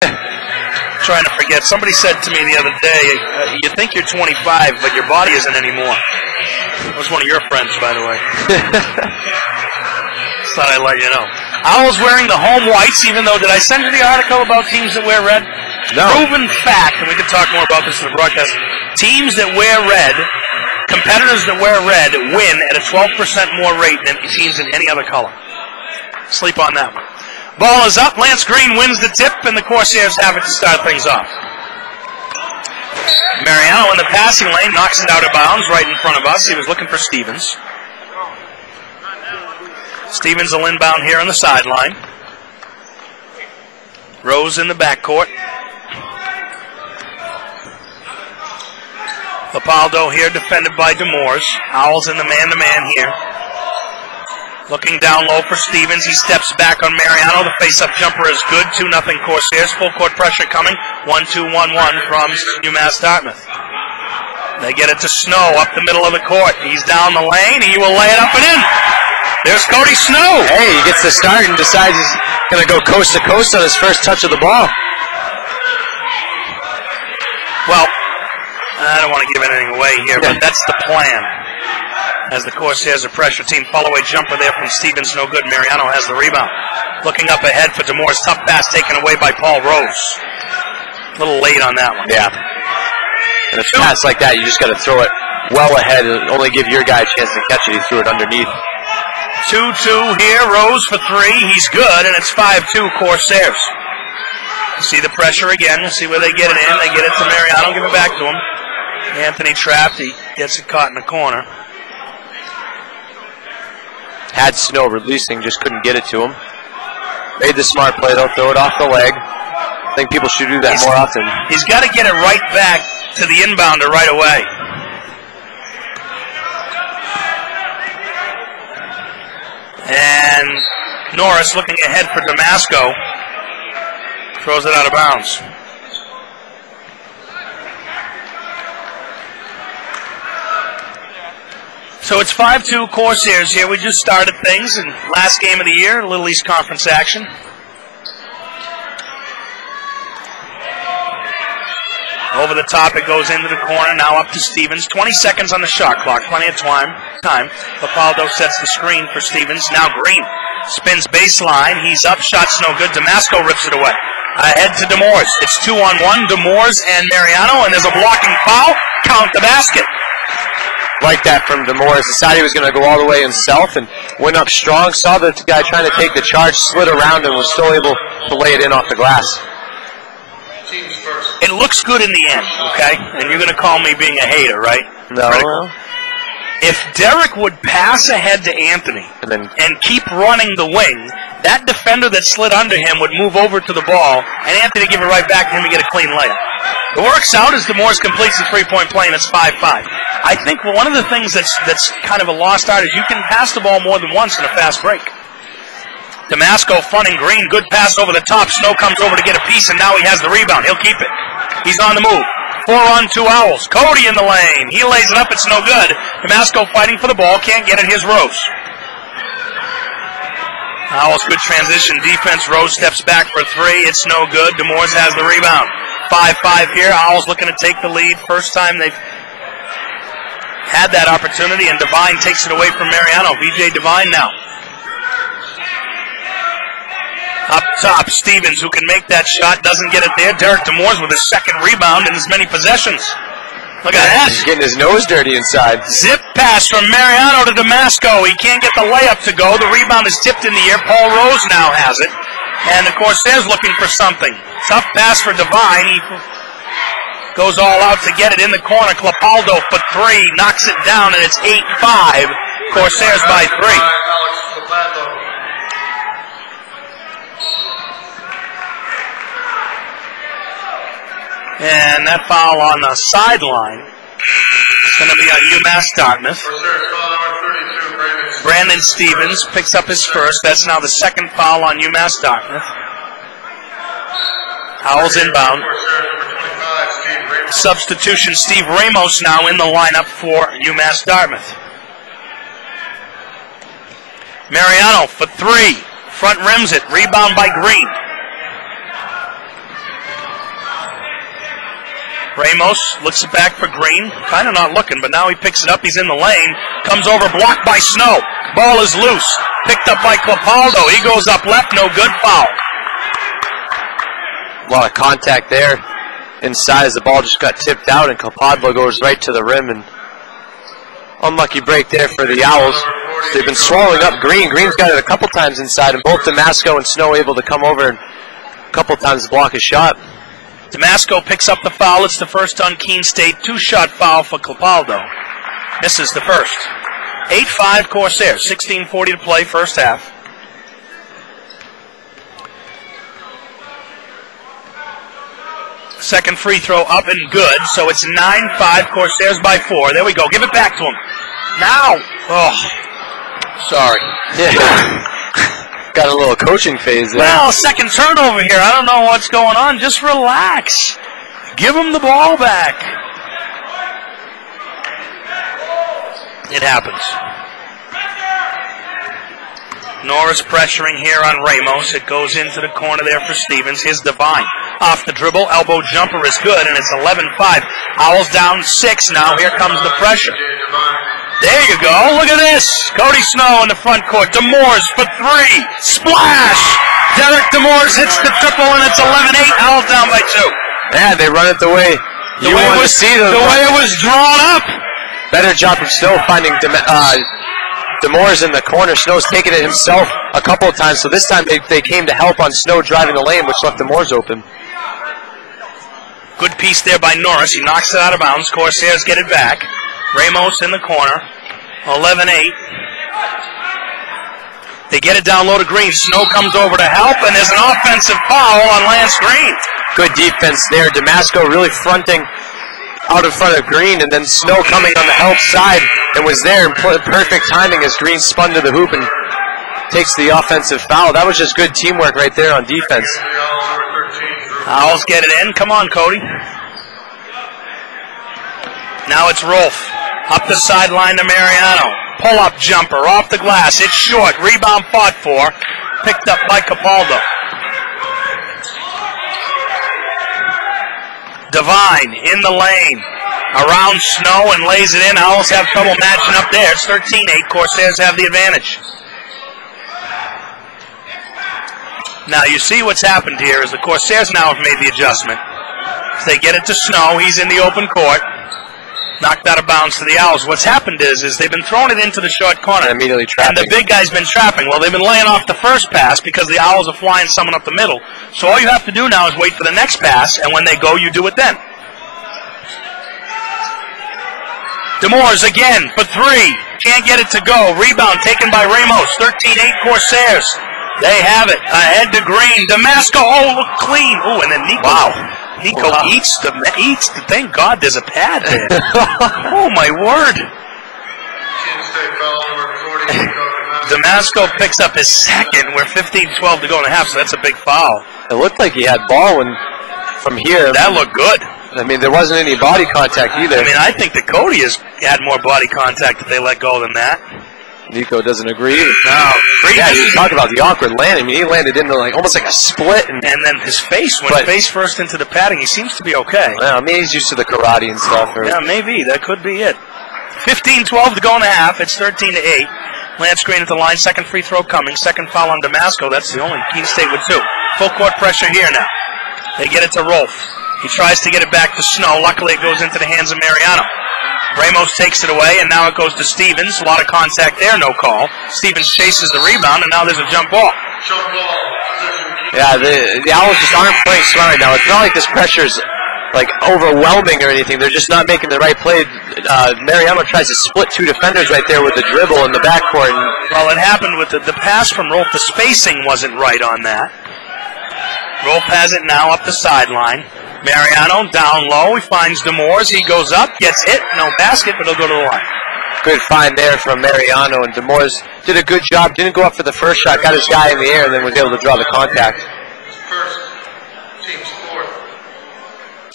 Trying to forget. Somebody said to me the other day, you think you're 25, but your body isn't anymore. That was one of your friends, by the way. Just thought I'd let you know. Owls wearing the home whites, even though, did I send you the article about teams that wear red? No. Proven fact, and we can talk more about this in the broadcast, teams that wear red, competitors that wear red, win at a 12% more rate than teams in any other color. Sleep on that one. Ball is up. Lance Green wins the tip, and the Corsairs have it to start things off. Mariano in the passing lane knocks it out of bounds right in front of us. He was looking for Stevens. Stevens will inbound here on the sideline. Rose in the backcourt. Leopoldo here defended by Demores. Owls in the man-to-man here. Looking down low for Stevens. He steps back on Mariano. The face-up jumper is good. 2-0 Corsairs. Full court pressure coming. 1-2-1-1 from UMass Dartmouth. They get it to Snow up the middle of the court. He's down the lane. He will lay it up and in. There's Cody Snow. Hey, he gets the start and decides he's going to go coast to coast on his first touch of the ball. Well, I don't want to give anything away here, but that's the plan. As the Corsairs, a pressure team, follow-away jumper there from Stevens, no good. Mariano has the rebound. Looking up ahead for Demores, tough pass taken away by Paul Rose. A little late on that one. Yeah. And a pass like that, you just got to throw it well ahead and only give your guy a chance to catch it. He threw it underneath. 2-2 here, Rose for three. He's good, and it's 5-2 Corsairs. See the pressure again. We'll see where they get it in. They get it to Mariano, give it back to him. Anthony trapped. He gets it caught in the corner. Had Snow releasing, just couldn't get it to him. Made the smart play, though, throw it off the leg. I think people should do that more often. He's got to get it right back to the inbounder right away. And Norris looking ahead for Damasco. Throws it out of bounds. So it's 5-2 Corsairs here. We just started things in last game of the year, Little East Conference action. Over the top, it goes into the corner. Now up to Stevens. 20 seconds on the shot clock. Plenty of time. Leopoldo sets the screen for Stevens. Now Green spins baseline. He's up. Shot's no good. Damasco rips it away. Ahead to Demores. It's 2-on-1. Demores and Mariano. And there's a blocking foul. Count the basket. Like that from Demores. Decided he was going to go all the way himself and went up strong. Saw the guy trying to take the charge. Slid around and was still able to lay it in off the glass. It looks good in the end, okay? And you're going to call me being a hater, right? No. If Derek would pass ahead to Anthony and keep running the wing, that defender that slid under him would move over to the ball, and Anthony give it right back to him and get a clean layup. It works out as Demores completes the three-point play, and it's 5-5. I think one of the things that's kind of a lost art is you can pass the ball more than once in a fast break. Damasco fronting Green, good pass over the top. Snow comes over to get a piece, and now he has the rebound. He'll keep it. He's on the move. 4-on-2 Owls. Cody in the lane. He lays it up. It's no good. Damasco fighting for the ball. Can't get it. Here's Rose. Owls, good transition defense. Rose steps back for three. It's no good. Demores has the rebound. 5-5 here. Owls looking to take the lead. First time they've had that opportunity, and Devine takes it away from Mariano. VJ Devine now. Up top, Stevens, who can make that shot, doesn't get it there. Derek Demores with his second rebound in as many possessions. Look at that. He's getting his nose dirty inside. Zip pass from Mariano to Damasco. He can't get the layup to go. The rebound is tipped in the air. Paul Rose now has it. And the Corsairs looking for something. Tough pass for Devine. He goes all out to get it in the corner. Leopoldo for three. Knocks it down, and it's 8-5. Corsairs by three. And that foul on the sideline is going to be on UMass Dartmouth. Brandon Stevens picks up his first. That's now the second foul on UMass Dartmouth. Owls inbound. Substitution, Steve Ramos now in the lineup for UMass Dartmouth. Mariano for three. Front rims it. Rebound by Green. Ramos looks it back for Green. Kind of not looking, but now he picks it up. He's in the lane. Comes over, blocked by Snow. Ball is loose. Picked up by Capaldo. He goes up left. No good. Foul. A lot of contact there inside as the ball just got tipped out, and Capaldo goes right to the rim. And unlucky break there for the Owls. They've been swallowing up Green. Green's got it a couple times inside, and both Damasco and Snow able to come over and a couple times block his shot. Damasco picks up the foul. It's the first on Keene State. 2-shot foul for Capaldo. Misses the first. 8-5 Corsairs. 16:40 to play, first half. Second free throw up and good. So it's 9-5 Corsairs by 4. There we go. Give it back to him. Now. Oh, sorry. Yeah. Got a little coaching phase there. Well, second turnover here. I don't know what's going on. Just relax. Give him the ball back. It happens. Norris pressuring here on Ramos. It goes into the corner there for Stevens. Here's Devine. Off the dribble. Elbow jumper is good, and it's 11-5. Owls down 6 now. Here comes the pressure. There you go. Look at this. Cody Snow in the front court. DeMoores for 3. Splash. Derek DeMoores hits the triple, and it's 11-8. Owls down by 2. Yeah, they run it the way you want to see them. The way it was drawn up. Better job from Snow finding DeMoores in the corner. Snow's taken it himself a couple of times, so this time they came to help on Snow driving the lane, which left DeMoores open. Good piece there by Norris. He knocks it out of bounds. Corsairs get it back. Ramos in the corner. 11-8. They get it down low to Green. Snow comes over to help, and there's an offensive foul on Lance Green. Good defense there. Damasco really fronting out in front of Green, and then Snow coming on the help side and was there in perfect timing as Green spun to the hoop and takes the offensive foul. That was just good teamwork right there on defense. Owls get it in. Come on, Cody. Now it's Rolfe. Up the sideline to Mariano. Pull-up jumper off the glass. It's short. Rebound fought for. Picked up by Capaldo. Devine in the lane. Around Snow and lays it in. Owls have trouble matching up there. It's 13-8. Corsairs have the advantage. Now you see what's happened here is the Corsairs now have made the adjustment. If they get it to Snow, he's in the open court. Knocked out of bounds to the Owls. What's happened is they've been throwing it into the short corner. And immediately trapping. And the big guy's been trapping. Well, they've been laying off the first pass because the Owls are flying someone up the middle. So all you have to do now is wait for the next pass, and when they go, you do it then. DeMoores again for 3. Can't get it to go. Rebound taken by Ramos. 13-8 Corsairs. They have it. Ahead to Green. Damasco, look clean. Oh, and then Nico. Wow. Nico eats the. Thank God there's a pad there. Oh, my word. Damasco picks up his second. We're 15-12 to go in the half, so that's a big foul. It looked like he had ball from here. That looked good. I mean, there wasn't any body contact either. I mean, I think that Cody has had more body contact if they let go than that. Nico doesn't agree. No. Yeah, you talk about the awkward landing. I mean, he landed into almost like a split. And then his face went face first into the padding. He seems to be okay. Yeah, I mean, he's used to the karate and stuff. Yeah, maybe. That could be it. 15-12 to go in the half. It's 13-8. Lance Green at the line. Second free throw coming. Second foul on Damasco. That's the only Keene State with 2. Full court pressure here now. They get it to Rolfe. He tries to get it back to Snow. Luckily, it goes into the hands of Mariano. Ramos takes it away, and now it goes to Stevens. A lot of contact there, no call. Stevens chases the rebound, and now there's a jump ball. Yeah, the Owls just aren't playing smart now. It's not like this pressure's overwhelming or anything. They're just not making the right play. Mariano tries to split 2 defenders right there with the dribble in the backcourt. Well, it happened with the pass from Rolfe. The spacing wasn't right on that. Rolfe has it now up the sideline. Mariano down low. He finds DeMoores. He goes up, gets hit. No basket, but he'll go to the line. Good find there from Mariano, and DeMoores did a good job. Didn't go up for the first shot. Got his guy in the air, and then was able to draw the contact.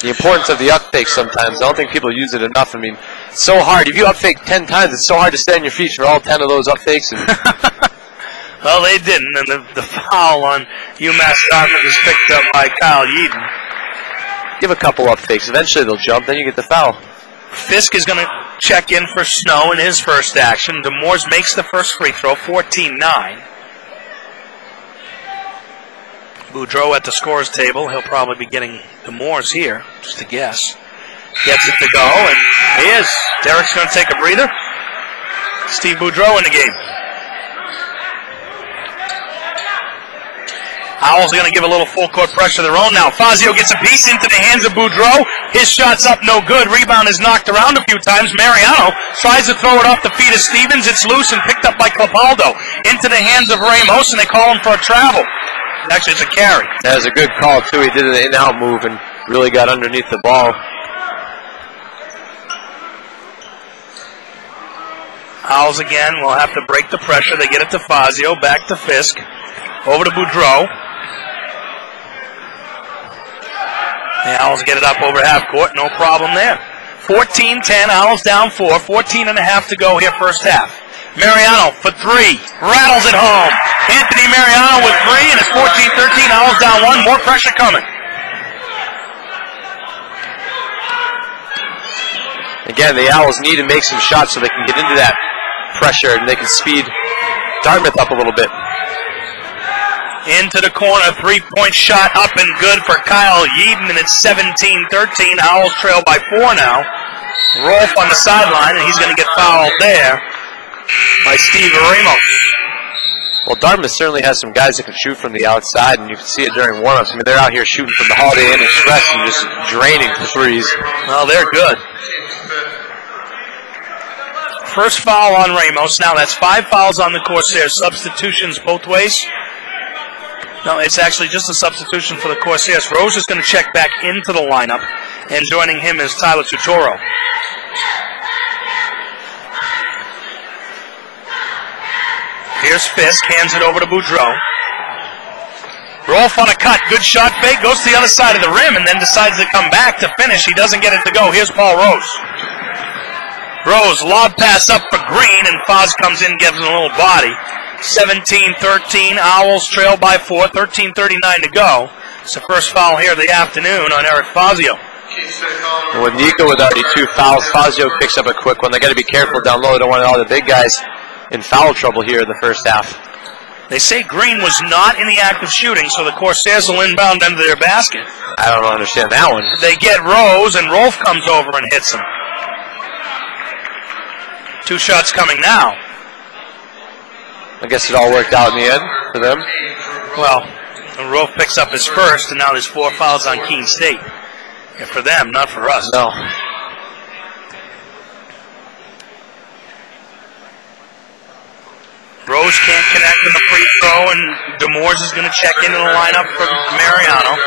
The importance of the up fake sometimes. I don't think people use it enough. I mean, it's so hard. If you up fake 10 times, it's so hard to stay on your feet for all 10 of those up fakes. And well, they didn't, and the foul on Umass Dartmouth was picked up by Kyle Yeadon. give a couple up fakes. Eventually they'll jump, then you get the foul. Fisk is going to check in for Snow in his first action. Demores makes the first free throw, 14-9. Boudreau at the scores table. He'll probably be getting Demores here, just a guess. Gets it to go, and he is. Derek's going to take a breather. Steve Boudreau in the game. Owls are going to give a little full court pressure of their own now. Fazio gets a piece into the hands of Boudreau. His shot's up, no good. Rebound is knocked around a few times. Mariano tries to throw it off the feet of Stevens. It's loose and picked up by Capaldo. Into the hands of Ramos, and they call him for a travel. Actually, it's a carry. That was a good call, too. He did an in-out move and really got underneath the ball. Owls again will have to break the pressure. They get it to Fazio, back to Fisk. Over to Boudreau. The Owls get it up over half court. No problem there. 14-10. Owls down 4. 14 and a half to go here first half. Mariano for 3. Rattles it home. Anthony Mariano with 3, and it's 14-13. Owls down 1. More pressure coming. Again, the Owls need to make some shots so they can get into that pressure and they can speed Dartmouth up a little bit. Into the corner, three-point shot up and good for Kyle Yeadon, and it's 17-13. Owls trail by 4 now. Rolf on the sideline, and he's going to get fouled there by Steve Ramos. Well, Dartmouth certainly has some guys that can shoot from the outside, and you can see it during warm-ups. I mean, they're out here shooting from the Holiday Inn Express and just draining threes. Well, they're good. First foul on Ramos. Now that's 5 fouls on the Corsairs. Substitutions both ways. No, it's actually just a substitution for the Corsairs. Rose is going to check back into the lineup, and joining him is Tyler Tutoro. Here's Fisk, hands it over to Boudreau. Rolf on a cut, good shot fake, goes to the other side of the rim, and then decides to come back to finish. He doesn't get it to go. Here's Paul Rose. Rose, lob pass up for Green, and Foz comes in, gives him a little body. 17-13, Owls trail by 4, 13:39 to go. It's the first foul here of the afternoon on Eric Fazio. And with Nico with already 2 fouls, Fazio picks up a quick one. They got to be careful down low. They don't want all the big guys in foul trouble here in the first half. They say Green was not in the act of shooting, so the Corsairs will inbound under their basket. I don't understand that one. They get Rose, and Rolf comes over and hits him. 2 shots coming now. I guess it all worked out in the end for them. Well, Rolf picks up his first, and now there's 4 fouls on Keene State. Yeah, for them, not for us. No. Rose can't connect in the free throw, and Demores is going to check into the lineup for Mariano.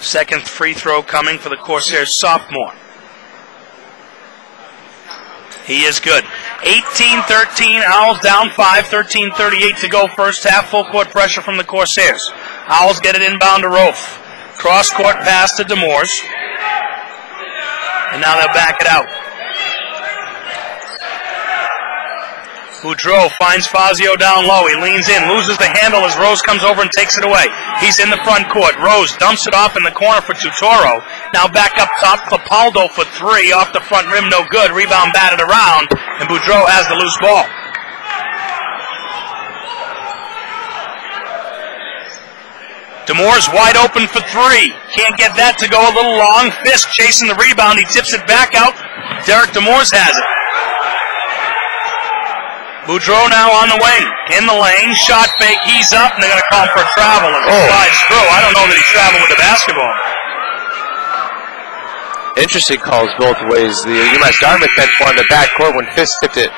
Second free throw coming for the Corsairs sophomore. He is good. 18-13, Owls down 5, 13:38 to go first half. Full court pressure from the Corsairs. Owls get it inbound to Rolf. Cross court pass to Demores. And now they'll back it out. Boudreau finds Fazio down low. He leans in, loses the handle as Rose comes over and takes it away. He's in the front court. Rose dumps it off in the corner for Tutoro. Now back up top, Capaldo for 3. Off the front rim, no good. Rebound batted around, and Boudreau has the loose ball. Demores wide open for 3. Can't get that to go a little long. Fisk chasing the rebound. He tips it back out. Derek Demores has it. Boudreau now on the wing. In the lane. Shot fake. He's up, and they're going to call him for travel. And slides through. I don't know that he traveled with the basketball. Interesting calls both ways. The Umass Dartmouth bench wanted a backcourt when Fisk tipped it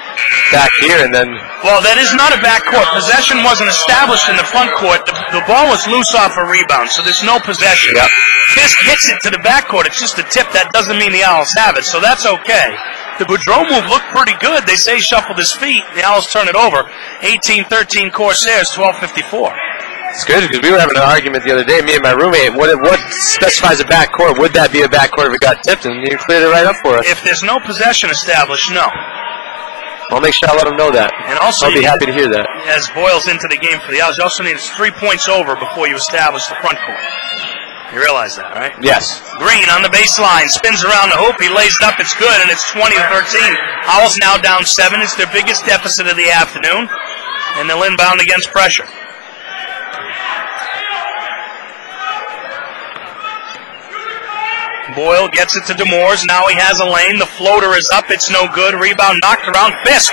back here, and then... Well, that is not a backcourt. Possession wasn't established in the front court. The ball was loose off a rebound, so there's no possession. Yep. Fisk hits it to the backcourt. It's just a tip. That doesn't mean the Owls have it, so that's okay. The Boudreau move looked pretty good. They say he shuffled his feet. The Owls turn it over. 18-13 Corsairs, 12:54. It's good because we were having an argument the other day, me and my roommate. What specifies a backcourt? Would that be a backcourt if it got tipped? And you cleared it right up for us. If there's no possession established, no. I'll make sure I let him know that. And also, I'll be happy to hear that. As Boyle's into the game for the Owls, you also need 3 points over before you establish the front court. You realize that, right? Yes. Green on the baseline, spins around the hoop, he lays it up, it's good, and it's 20-13. Owls now down 7. It's their biggest deficit of the afternoon, and they'll inbound against pressure. Boyle gets it to Demores. Now he has a lane. The floater is up. It's no good. Rebound knocked around. Fisk.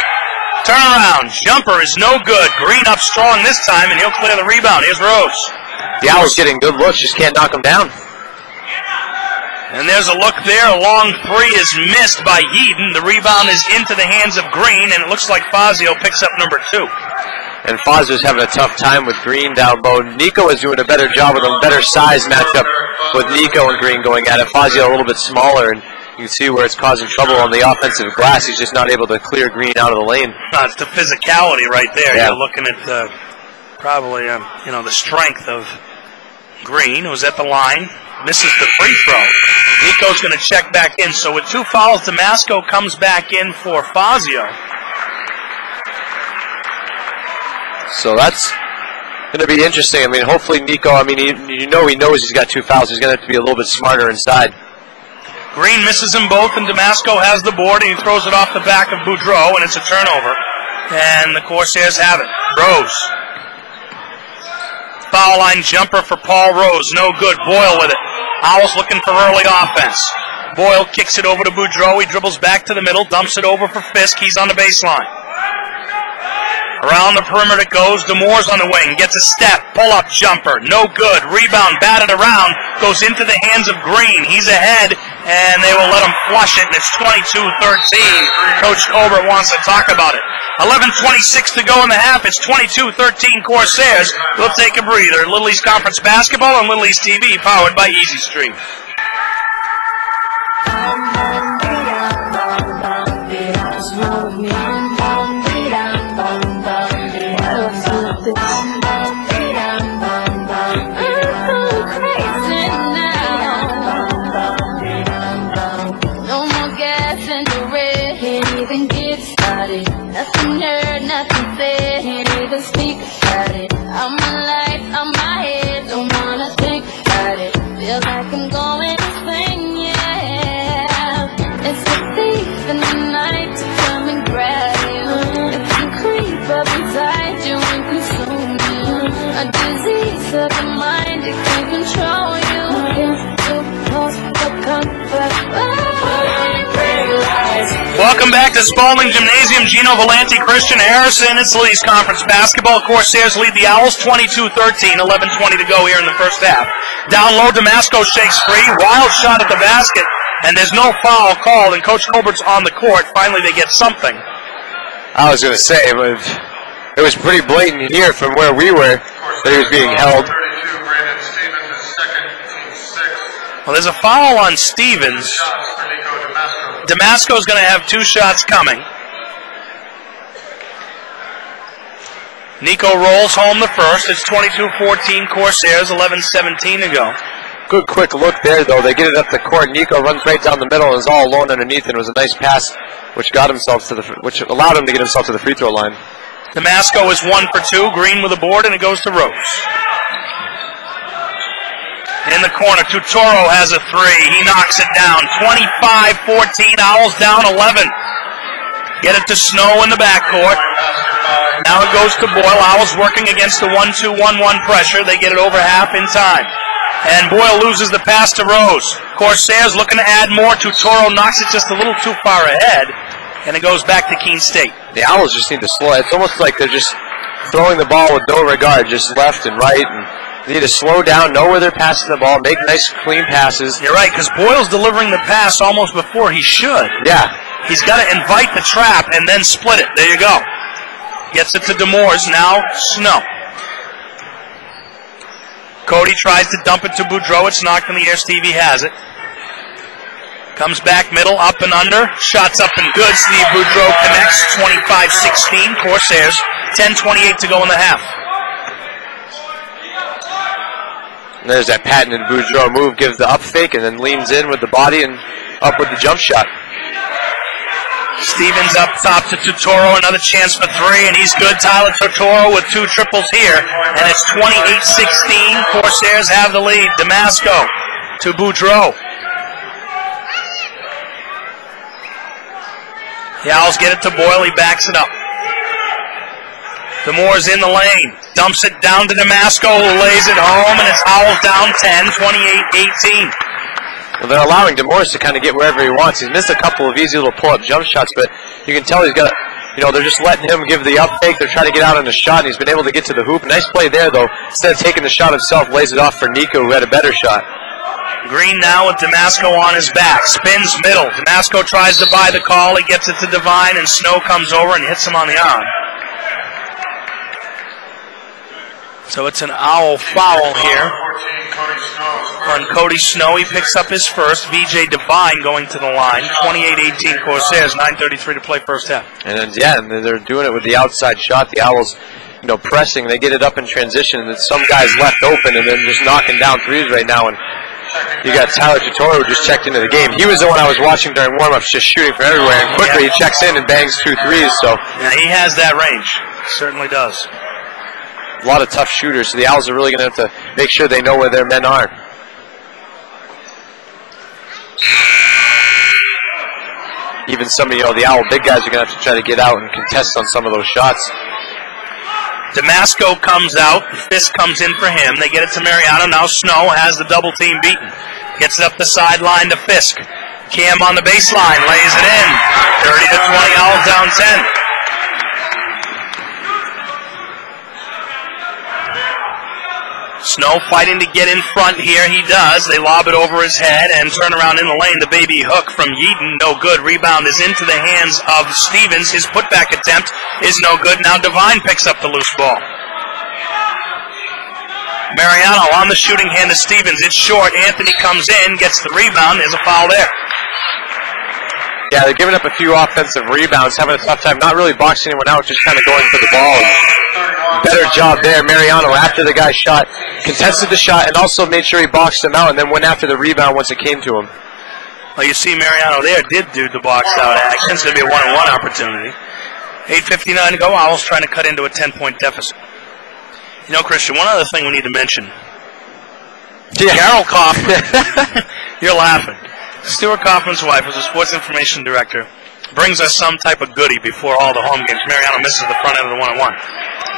Turnaround. Jumper is no good. Green up strong this time, and he'll clear the rebound. Here's Rose. The Owls getting good looks. Just can't knock them down. And there's a look there. A long three is missed by Yeadon. The rebound is into the hands of Green, and it looks like Fazio picks up number 2. And Fazio's having a tough time with Green down low. Nico is doing a better job with a better size matchup with Nico and Green going at it. Fazio a little bit smaller, and you can see where it's causing trouble on the offensive glass. He's just not able to clear Green out of the lane. It's the physicality right there. Yeah. You're looking at probably the strength of Green, who's at the line. Misses the free throw. Nico's going to check back in. So with 2 fouls, Damasco comes back in for Fazio. So that's going to be interesting. I mean, hopefully Nico, he knows he's got 2 fouls. He's going to have to be a little bit smarter inside. Green misses them both, and Damasco has the board, and he throws it off the back of Boudreau, and it's a turnover. And the Corsairs have it. Rose. Foul line jumper for Paul Rose. No good. Boyle with it. Owls looking for early offense. Boyle kicks it over to Boudreau. He dribbles back to the middle, dumps it over for Fisk. He's on the baseline. Around the perimeter it goes. Demores on the wing. Gets a step. Pull-up jumper. No good. Rebound batted around. Goes into the hands of Green. He's ahead, and they will let him flush it, and it's 22-13. Coach Colbert wants to talk about it. 11:26 to go in the half. It's 22-13 Corsairs. We'll take a breather. Little East Conference Basketball on Little East TV, powered by Easy Stream. Welcome back to Spalding Gymnasium. Gino Valenti, Christian Harrison. It's Little East Conference Basketball. Corsairs lead the Owls 22-13. 11:20 to go here in the first half. Down low, Damasco shakes free. Wild shot at the basket. And there's no foul called, and Coach Colbert's on the court. Finally, they get something. I was going to say, it was pretty blatant here from where we were that he was being held. Well, there's a foul on Stevens. Damasco's going to have 2 shots coming. Nico rolls home the first. It's 22-14 Corsairs, 11:17 to go. Good quick look there, though. They get it up the court. Nico runs right down the middle and is all alone underneath, and it was a nice pass which allowed him to get himself to the free throw line. Damasco is 1 for 2. Green with a board, and it goes to Rose. In the corner, Tutoro has a 3. He knocks it down. 25-14. Owls down 11. Get it to Snow in the backcourt. Now it goes to Boyle. Owls working against the 1-2-1-1 pressure. They get it over half in time. And Boyle loses the pass to Rose. Corsairs looking to add more. Tutoro knocks it just a little too far ahead. And it goes back to Keene State. The Owls just need to slow. It's almost like they're just throwing the ball with no regard, just left and right. And they need to slow down, know where they're passing the ball, make nice, clean passes. You're right, because Boyle's delivering the pass almost before he should. Yeah. He's got to invite the trap and then split it. There you go. Gets it to Demores. Now Snow. Cody tries to dump it to Boudreau. It's knocked in the air. Stevie has it. Comes back middle, up and under. Shots up and good. Steve Boudreau connects. 25-16. Corsairs. 10:28 to go in the half. And there's that patented Boudreau move. Gives the up fake and then leans in with the body and up with the jump shot. Stevens up top to Tutoro, another chance for three, and he's good. Tyler Tutoro with two triples here, and it's 28-16. Corsairs have the lead. Damasco to Boudreau. The Owls get it to Boyle, he backs it up. Demore's in the lane, dumps it down to Damasco, who lays it home, and it's Owls down 10, 28-18. Well, they're allowing Demorse to kind of get wherever he wants. He's missed a couple of easy little pull-up jump shots, but you can tell he's got, they're just letting him give the up fake. They're trying to get out on a shot, and he's been able to get to the hoop. Nice play there, though. Instead of taking the shot himself, lays it off for Nico, who had a better shot. Green now with Damasco on his back. Spins middle. Damasco tries to buy the call. He gets it to Devine, and Snow comes over and hits him on the arm. So it's an Owl foul here on Cody Snow. He picks up his first. VJ Devine going to the line. 28-18 Corsairs, 9:33 to play first half. And they're doing it with the outside shot. The Owls, pressing. They get it up in transition, and then some guys left open, and then just knocking down threes right now. And you got Tyler Tutoro who just checked into the game. He was the one I was watching during warm-ups, just shooting from everywhere. And quickly he checks in and bangs 2 threes. So yeah, he has that range. Certainly does. A lot of tough shooters, so the Owls are really going to have to make sure they know where their men are. Even some of the Owl big guys are going to have to try to get out and contest on some of those shots. Damasco comes out. Fisk comes in for him. They get it to Mariano. Now Snow has the double team beaten. Gets it up the sideline to Fisk. Cam on the baseline. Lays it in. 30-20. Owls down 10. Snow fighting to get in front here. He does. They lob it over his head and turn around in the lane. The baby hook from Yeadon, no good. Rebound is into the hands of Stevens. His putback attempt is no good. Now Devine picks up the loose ball. Mariano on the shooting hand of Stevens. It's short. Anthony comes in, gets the rebound. There's a foul there. Yeah, they're giving up a few offensive rebounds, having a tough time, not really boxing anyone out, just kind of going for the ball. Better job there. Mariano, after the guy shot, contested the shot and also made sure he boxed him out and then went after the rebound once it came to him. Well, you see Mariano there did do the box out action. It's going to be a one-on-one opportunity. 8:59 to go. Owls trying to cut into a 10-point deficit. Christian, one other thing we need to mention. Yeah. Carol Kaufman. You're laughing. Stuart Kaufman's wife, who's a sports information director, brings us some type of goodie before all the home games. Mariano misses the front end of the one-on-one.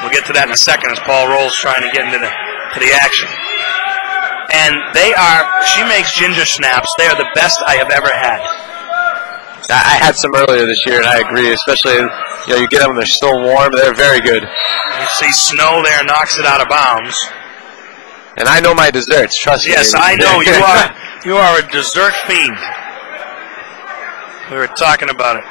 We'll get to that in a second as Paul Rolls trying to get into the action. And she makes ginger snaps. They are the best I have ever had. I had some earlier this year, and I agree, especially, you get them, they're still warm. They're very good. You see Snow there knocks it out of bounds. And I know my desserts, trust me. Yes, I know. You are a dessert fiend. We were talking about it.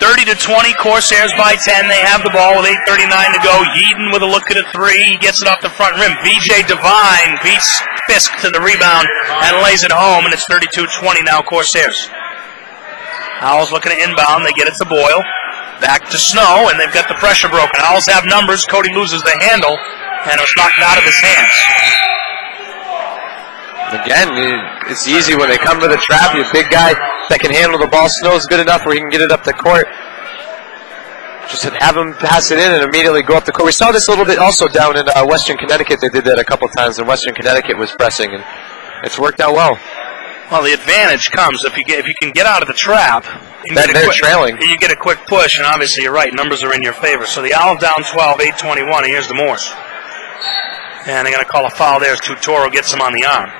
30-20, Corsairs by 10. They have the ball with 8:39 to go. Yeadon with a look at a three. He gets it off the front rim. VJ Devine beats Fisk to the rebound and lays it home, and it's 32-20 now, Corsairs. Owls looking to inbound. They get it to Boyle. Back to Snow, and they've got the pressure broken. Owls have numbers. Cody loses the handle, and it was knocked out of his hands. Again, it's easy when they come to the trap. You're a big guy that can handle the ball. Snow's good enough where he can get it up the court. Just have him pass it in and immediately go up the court. We saw this a little bit also down in Western Connecticut. They did that a couple times, and Western Connecticut was pressing, and it's worked out well. Well, the advantage comes if you can get out of the trap. They're trailing. You get a quick push, and obviously you're right. Numbers are in your favor. So the Owls down 12, 8:21, and here's the Moors. And they're going to call a foul there as Tutoro gets him on the arm.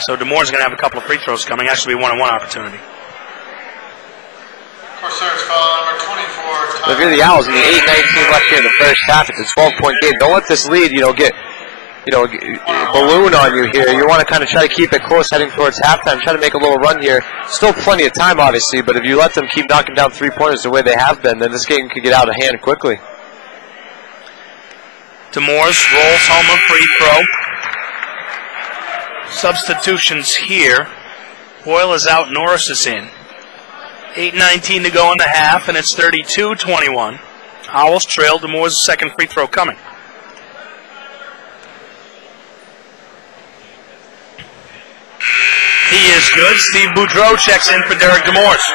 So DeMoore's going to have a couple of free throws coming. Actually, be one-on-one opportunity. Corsairs foul number 24. If you're the Owls, and the 8:19 left here in the first half, it's a 12-point game. Don't let this lead, get balloon on you here. You want to kind of try to keep it close heading towards halftime. Try to make a little run here. Still plenty of time, obviously, but if you let them keep knocking down three-pointers the way they have been, then this game could get out of hand quickly. DeMoore's rolls home a free throw. Substitutions here. Boyle is out, Norris is in. 8:19 to go in the half, and it's 32-21. Owls trail. DeMoore's second free throw coming. He is good. Steve Boudreau checks in for Derek Demorse.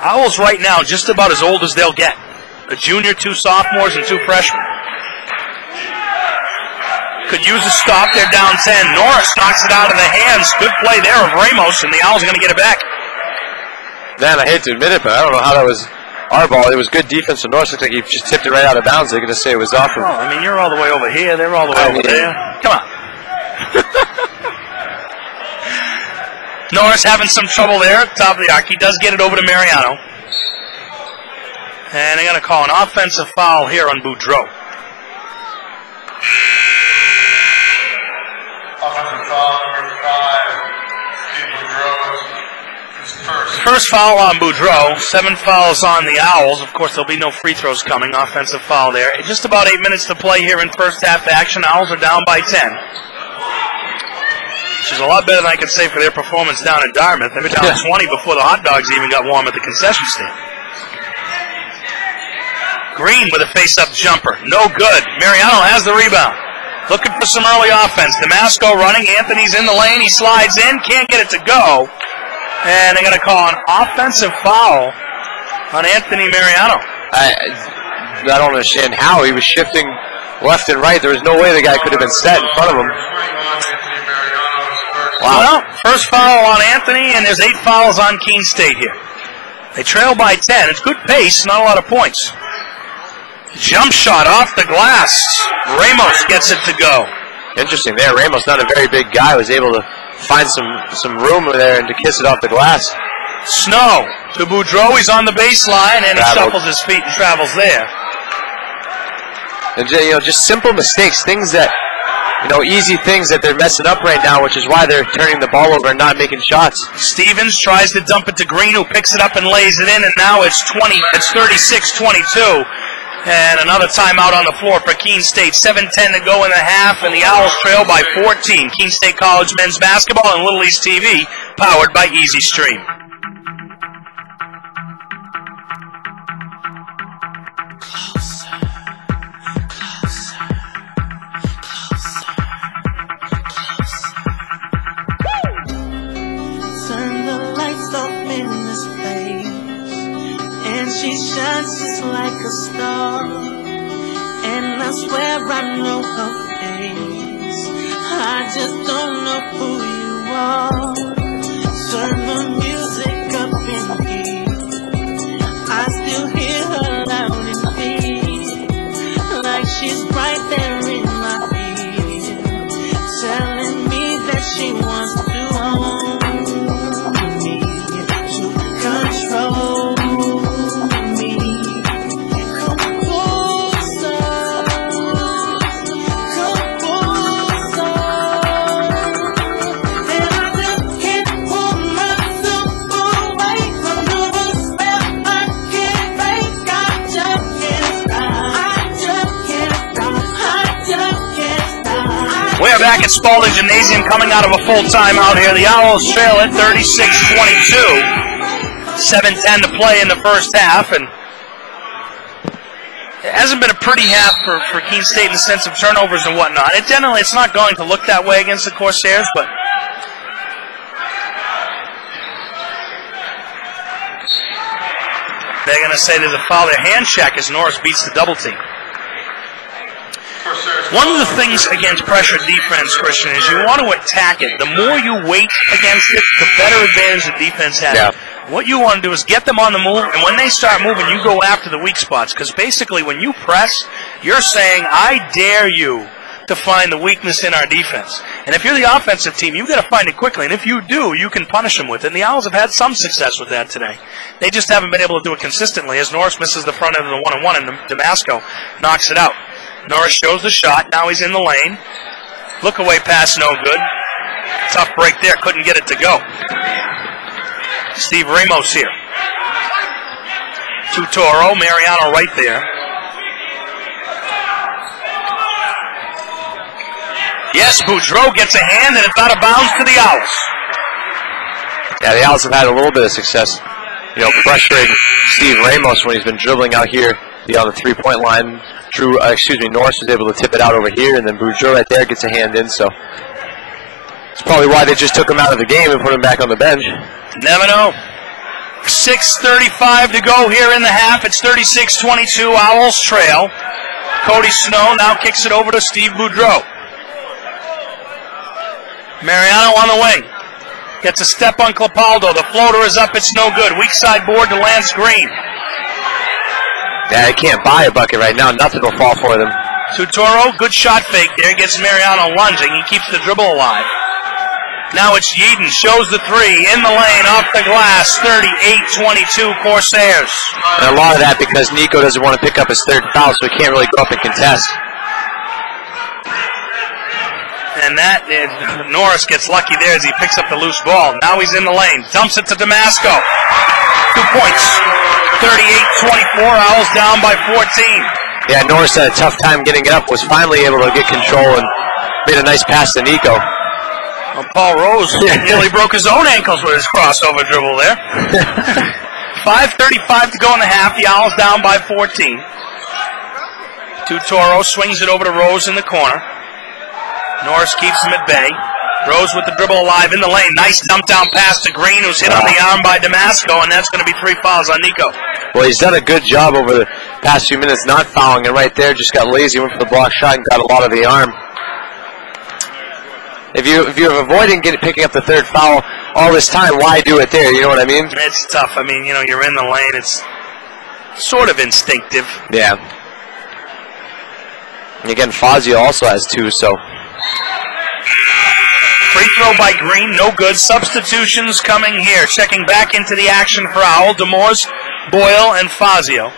Owls right now just about as old as they'll get. A junior, 2 sophomores, and 2 freshmen. Could use a stop. They're down 10. Norris knocks it out of the hands. Good play there of Ramos, and the Owls are going to get it back. Man, I hate to admit it, but I don't know how that was our ball. It was good defense from Norris. Looked like he just tipped it right out of bounds. They're going to say it was off him. Oh, I mean, you're all the way over here. They're all the way over there. Come on. Norris having some trouble there at the top of the arc. He does get it over to Mariano. And they're going to call an offensive foul here on Boudreau. Offensive foul number 5. Steve Boudreau is first. First foul on Boudreau. 7 fouls on the Owls. Of course, there'll be no free throws coming. Offensive foul there. Just about 8 minutes to play here in first half action. Owls are down by 10. Which is a lot better than I could say for their performance down in Dartmouth. They were down 20 before the hot dogs even got warm at the concession stand. Green with a face-up jumper. No good. Mariano has the rebound. Looking for some early offense. Damasco running. Anthony's in the lane. He slides in. Can't get it to go. And they're going to call an offensive foul on Anthony Mariano. I don't understand how. He was shifting left and right. There was no way the guy could have been set in front of him. Wow. Well, first foul on Anthony, and there's 8 fouls on Keene State here. They trail by 10. It's good pace, not a lot of points. Jump shot off the glass. Ramos gets it to go. Interesting there. Ramos, not a very big guy, was able to find some room there and to kiss it off the glass. Snow to Boudreau. He's on the baseline, and he shuffles his feet and travels there. And, just simple mistakes, things that, easy things that they're messing up right now, which is why they're turning the ball over and not making shots. Stevens tries to dump it to Green, who picks it up and lays it in, and now it's 36-22. And another timeout on the floor for Keene State. 7:10 to go in the half, and the Owls trail by 14. Keene State College men's basketball and Little East TV, powered by Easy Stream. Turn the lights off in this place, and she shines just like a star. And I swear I know her face, I just don't know who you are. Turn the music up in here, I still hear her loud and clear, like she's right there in my ear, telling me that she wants to own me, to control me. Come closer, and I just can't pull myself away under the spell I can't break. I just can't stop. We're back at Spalding Gymnasium coming out of a full timeout here. The Owls trail at 36-22. 7:10 to play in the first half, and it hasn't been a pretty half for Keene State in the sense of turnovers and whatnot. It's not going to look that way against the Corsairs, but they're going to say there's a foul. Their hand check as Norris beats the double team. One of the things against pressure defense, Christian, is you want to attack it. The more you wait against it, the better advantage the defense has. Yeah. What you want to do is get them on the move, and when they start moving, you go after the weak spots. Because basically, when you press, you're saying, I dare you to find the weakness in our defense. And if you're the offensive team, you've got to find it quickly. And if you do, you can punish them with it. And the Owls have had some success with that today. They just haven't been able to do it consistently, as Norris misses the front end of the one-on-one, and Damasco knocks it out. Norris shows the shot. Now he's in the lane. Look away pass, no good. Tough break there. Couldn't get it to go. Steve Ramos here. To Toro. Mariano right there. Yes, Boudreau gets a hand, and it's out of bounds to the Owls. Yeah, the Owls have had a little bit of success, pressuring Steve Ramos when he's been dribbling out here beyond the three-point line. Norris was able to tip it out over here, and then Boudreau right there gets a hand in. So It's probably why they just took him out of the game and put him back on the bench. Never know. 6:35 to go here in the half. It's 36-22. Owls trail. Cody Snow now kicks it over to Steve Boudreau. Mariano on the wing. Gets a step on Clopaldo. The floater is up. It's no good. Weak side board to Lance Green. Yeah, they can't buy a bucket right now. Nothing will fall for them. Tutoro, good shot fake there. Gets Mariano lunging. He keeps the dribble alive. Now it's Yeadon. Shows the three. In the lane. Off the glass. 38-22 Corsairs. And a lot of that because Nico doesn't want to pick up his third foul, so he can't really go up and contest. And that, Norris gets lucky there as he picks up the loose ball. Now he's in the lane. Dumps it to Damasco. 2 points. 38-24. Owls down by 14. Yeah, Norris had a tough time getting it up. Was finally able to get control and made a nice pass to Nico. Well, Paul Rose nearly broke his own ankles with his crossover dribble there. 5:35 to go in the half. The Owls down by 14. Tutoro swings it over to Rose in the corner. Norris keeps him at bay. Rose with the dribble alive in the lane. Nice dump down pass to Green, who's hit on the arm by Damasco, and that's going to be 3 fouls on Nico. Well, he's done a good job over the past few minutes not fouling, and right there just got lazy, went for the block shot, and got a lot of the arm. If you're avoiding picking up the third foul all this time, why do it there? You know what I mean? It's tough. I mean, you're in the lane. It's sort of instinctive. Yeah. And again, Fazio also has 2, so. Free throw by Green, no good. Substitutions coming here. Checking back into the action for Owl. Demores, Boyle, and Fazio.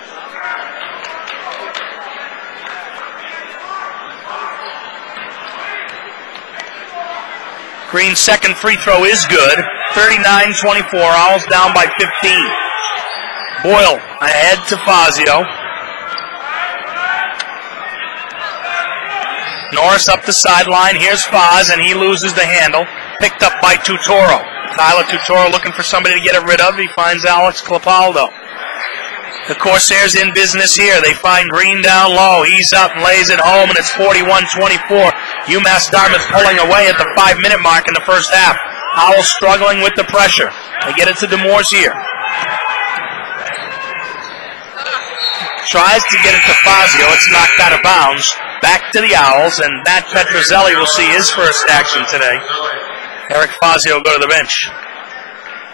Green's second free throw is good. 39-24. Owls down by 15. Boyle ahead to Fazio. Norris up the sideline. Here's Faz, and he loses the handle. Picked up by Tutoro. Tyler Tutoro looking for somebody to get it rid of. He finds Alex Clopaldo. The Corsairs in business here. They find Green down low. He's up and lays it home, and it's 41-24. UMass Dartmouth pulling away at the 5-minute mark in the first half. Owls struggling with the pressure. They get it to Demores here. Tries to get it to Fazio. It's knocked out of bounds. Back to the Owls, and Matt Petrozelli will see his first action today. Eric Fazio will go to the bench.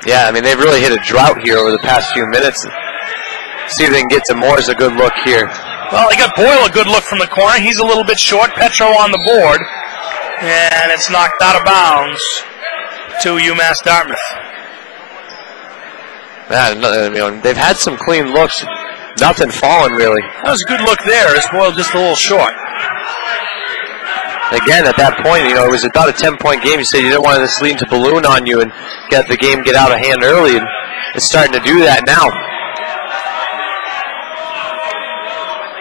Yeah, I mean, they've really hit a drought here over the past few minutes. See if they can get to Moore's a good look here. Well, they got Boyle a good look from the corner. He's a little bit short. Petro on the board. And it's knocked out of bounds to UMass Dartmouth. Man, I mean, they've had some clean looks. Nothing falling, really. That was a good look there. It's Boyle just a little short. Again, at that point, it was about a 10-point game. You said you didn't want this lead to balloon on you and get the game get out of hand early, and it's starting to do that now.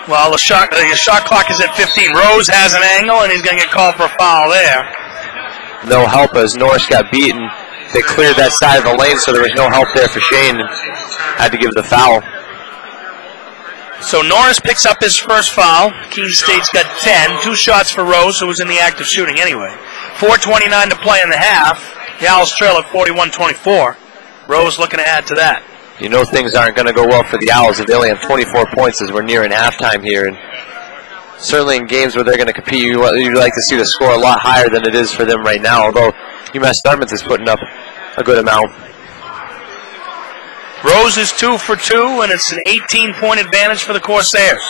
Well, the shot clock is at 15. Rose has an angle, and he's going to get called for a foul there. No help as Norris got beaten. They cleared that side of the lane, so there was no help there for Shane, and had to give the foul. So Norris picks up his first foul. Keene State's got 10. 2 shots for Rose, who was in the act of shooting anyway. 4:29 to play in the half. The Owls trail at 41-24. Rose looking to add to that. You know things aren't going to go well for the Owls if they only have 24 points as we're nearing halftime here. And certainly in games where they're going to compete, you'd like to see the score a lot higher than it is for them right now, although UMass Dartmouth is putting up a good amount. Rose is 2 for 2, and it's an 18-point advantage for the Corsairs.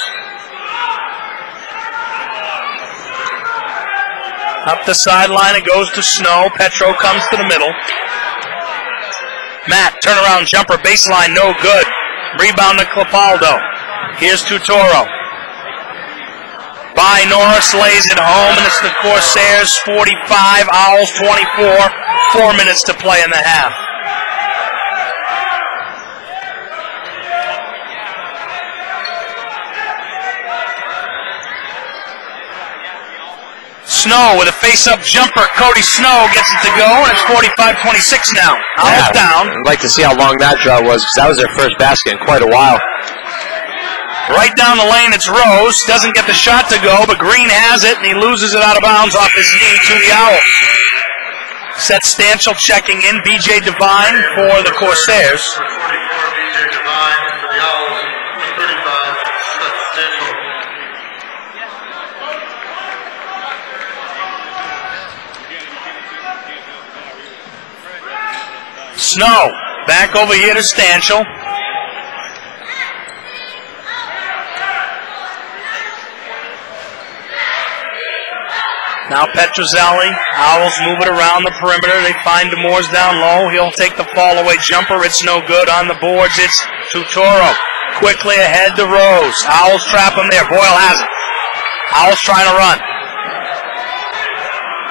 Up the sideline, it goes to Snow. Petro comes to the middle. Matt, turnaround jumper, baseline, no good. Rebound to Clopaldo. Here's Tutoro. By Norris, lays it home, and it's the Corsairs 45, Owls 24. 4 minutes to play in the half. Snow with a face-up jumper. Cody Snow gets it to go, and it's 45-26 now. Owls down. I'd like to see how long that draw was, because that was their first basket in quite a while. Right down the lane, it's Rose. Doesn't get the shot to go, but Green has it, and he loses it out of bounds off his knee to the Owls. Seth Stanchel checking in. B.J. Devine for the Corsairs. Snow back over here to Stanchel. Now Petrozelli. Owls move it around the perimeter. They find Demores down low. He'll take the fall-away jumper. It's no good. On the boards, it's Tutoro. Quickly ahead to Rose. Owls trap him there. Boyle has it. Owls trying to run.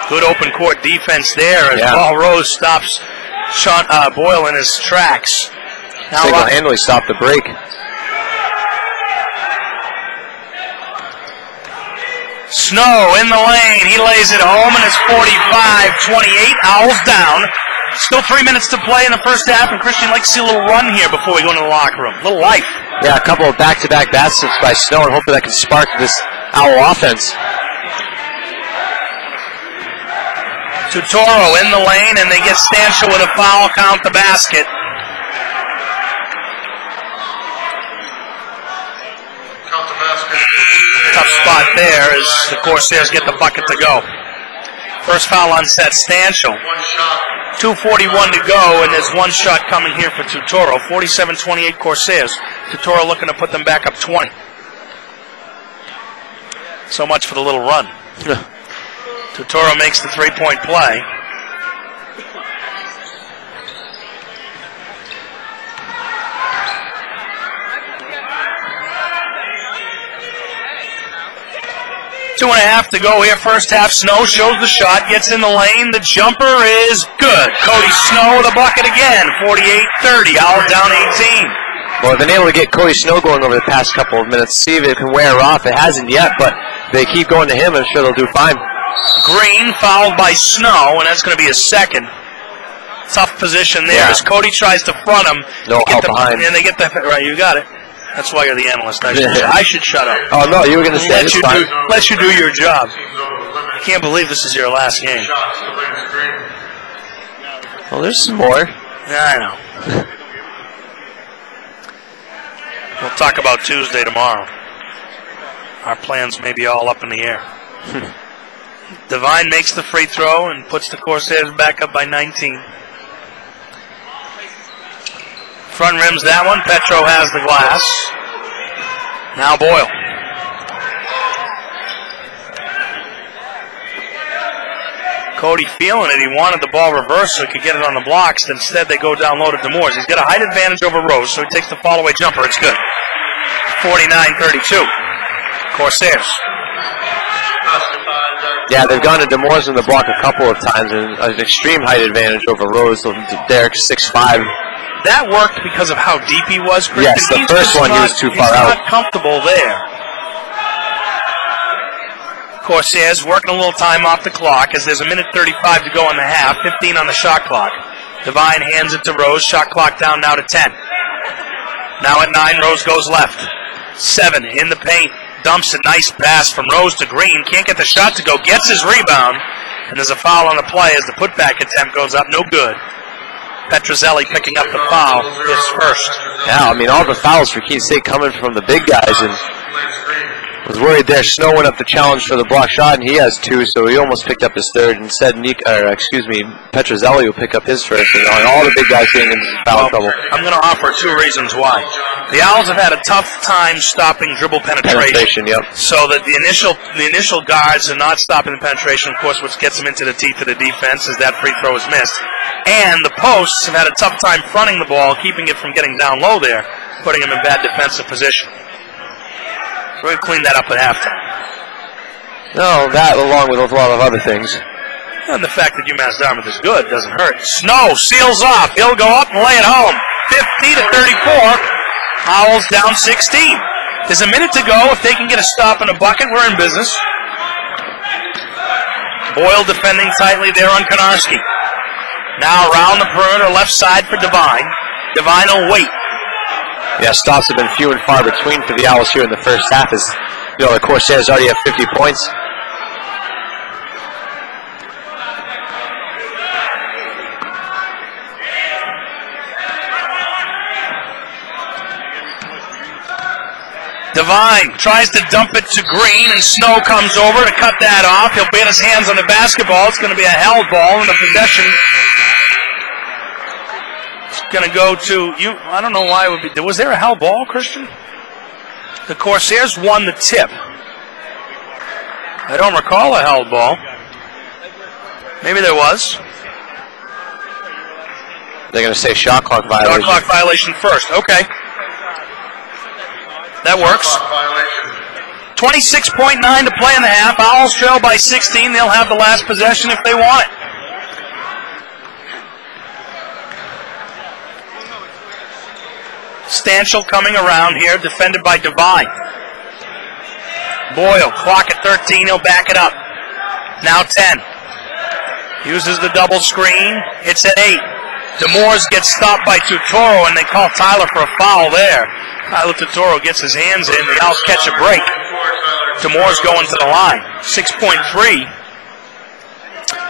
Good open court defense there as Paul Rose stops Boyle in his tracks. Now single-handedly stopped the break. Snow in the lane. He lays it home, and it's 45-28. Owls down. Still 3 minutes to play in the first half, and Christian likes to see a little run here before we go into the locker room. A little life. Yeah, a couple of back-to-back baskets by Snow, and hopefully that can spark this Owl offense. Tutoro in the lane, and they get Stanchel with a foul, count the basket. Count the basket. Tough spot there as the Corsairs get the bucket to go. First foul on Seth Stanchel. 2:41 to go, and there's one shot coming here for Tutoro. 47-28 Corsairs. Tutoro looking to put them back up 20. So much for the little run. Tutoro makes the three-point play. Two and a half to go here. First half. Snow shows the shot, gets in the lane. The jumper is good. Cody Snow the bucket again. 48-30. Owls down 18. Well, they've been able to get Cody Snow going over the past couple of minutes. See if it can wear off. It hasn't yet, but they keep going to him. I'm sure they'll do fine. Green fouled by Snow, and that's going to be a second. Tough position there as Cody tries to front him. No help behind. And they get the right. You got it. That's why you're the analyst. I should shut up. Oh, no, you were going to say let you do your job. I can't believe this is your last game. Well, there's some more. Yeah, I know. We'll talk about Tuesday tomorrow. Our plans may be all up in the air. Devine makes the free throw and puts the Corsairs back up by 19. Front rims that one. Petro has the glass. Now Boyle. Cody feeling it. He wanted the ball reversed so he could get it on the blocks. Instead, they go down low to Demores. He's got a height advantage over Rose, so he takes the fall-away jumper. It's good. 49-32. Corsairs. Yeah, they've gone to Demores in the block a couple of times, and an extreme height advantage over Rose. Derek's 6'5". That worked because of how deep he was, Christian. Yes, the first one he was too far out. He's not comfortable there. Corsairs working a little time off the clock as there's a minute 35 to go in the half, 15 on the shot clock. Devine hands it to Rose, shot clock down now to 10. Now at 9, Rose goes left. 7 in the paint, dumps a nice pass from Rose to Green, can't get the shot to go, gets his rebound, and there's a foul on the play as the putback attempt goes up, no good. Petrozelli picking up the foul, his first. Yeah, I mean, all the fouls for Keene State coming from the big guys, and was worried there. Snow went up the challenge for the block shot, and he has 2, so he almost picked up his third. Instead, Petrozelli will pick up his first, and all the big guys getting into foul trouble. I'm going to offer 2 reasons why. The Owls have had a tough time stopping dribble penetration. Yep. So that the initial guards are not stopping the penetration, of course, which gets them into the teeth of the defense as that free throw is missed. And the posts have had a tough time fronting the ball, keeping it from getting down low there, putting them in bad defensive position. So we're going to clean that up at halftime. No, that along with a lot of other things. And the fact that Umass Dartmouth is good doesn't hurt. Snow seals off. He'll go up and lay it home. 50-34. Owls down 16. There's a minute to go. If they can get a stop and a bucket, we're in business. Boyle defending tightly there on Konarski. Now around the perimeter, left side for Devine. Devine will wait. Yeah, stops have been few and far between for the Owls here in the first half as the Corsairs already have 50 points. Devine tries to dump it to Green, and Snow comes over to cut that off. He'll get his hands on the basketball. It's going to be a held ball, and the possession is going to go to you. I don't know why it would be. Was there a held ball, Christian? The Corsairs won the tip. I don't recall a held ball. Maybe there was. They're going to say shot clock violation. Shot clock violation first. Okay. That works. 26.9 to play in the half. Owls trail by 16. They'll have the last possession if they want it. Stanchel coming around here, defended by Devine. Boyle, clock at 13. He'll back it up. Now 10. Uses the double screen. It's at 8. Demores gets stopped by Tutoro, and they call Tyler for a foul there. Tyler Tutoro gets his hands in. The Owls catch a break. Demore's going to the line. 6.3.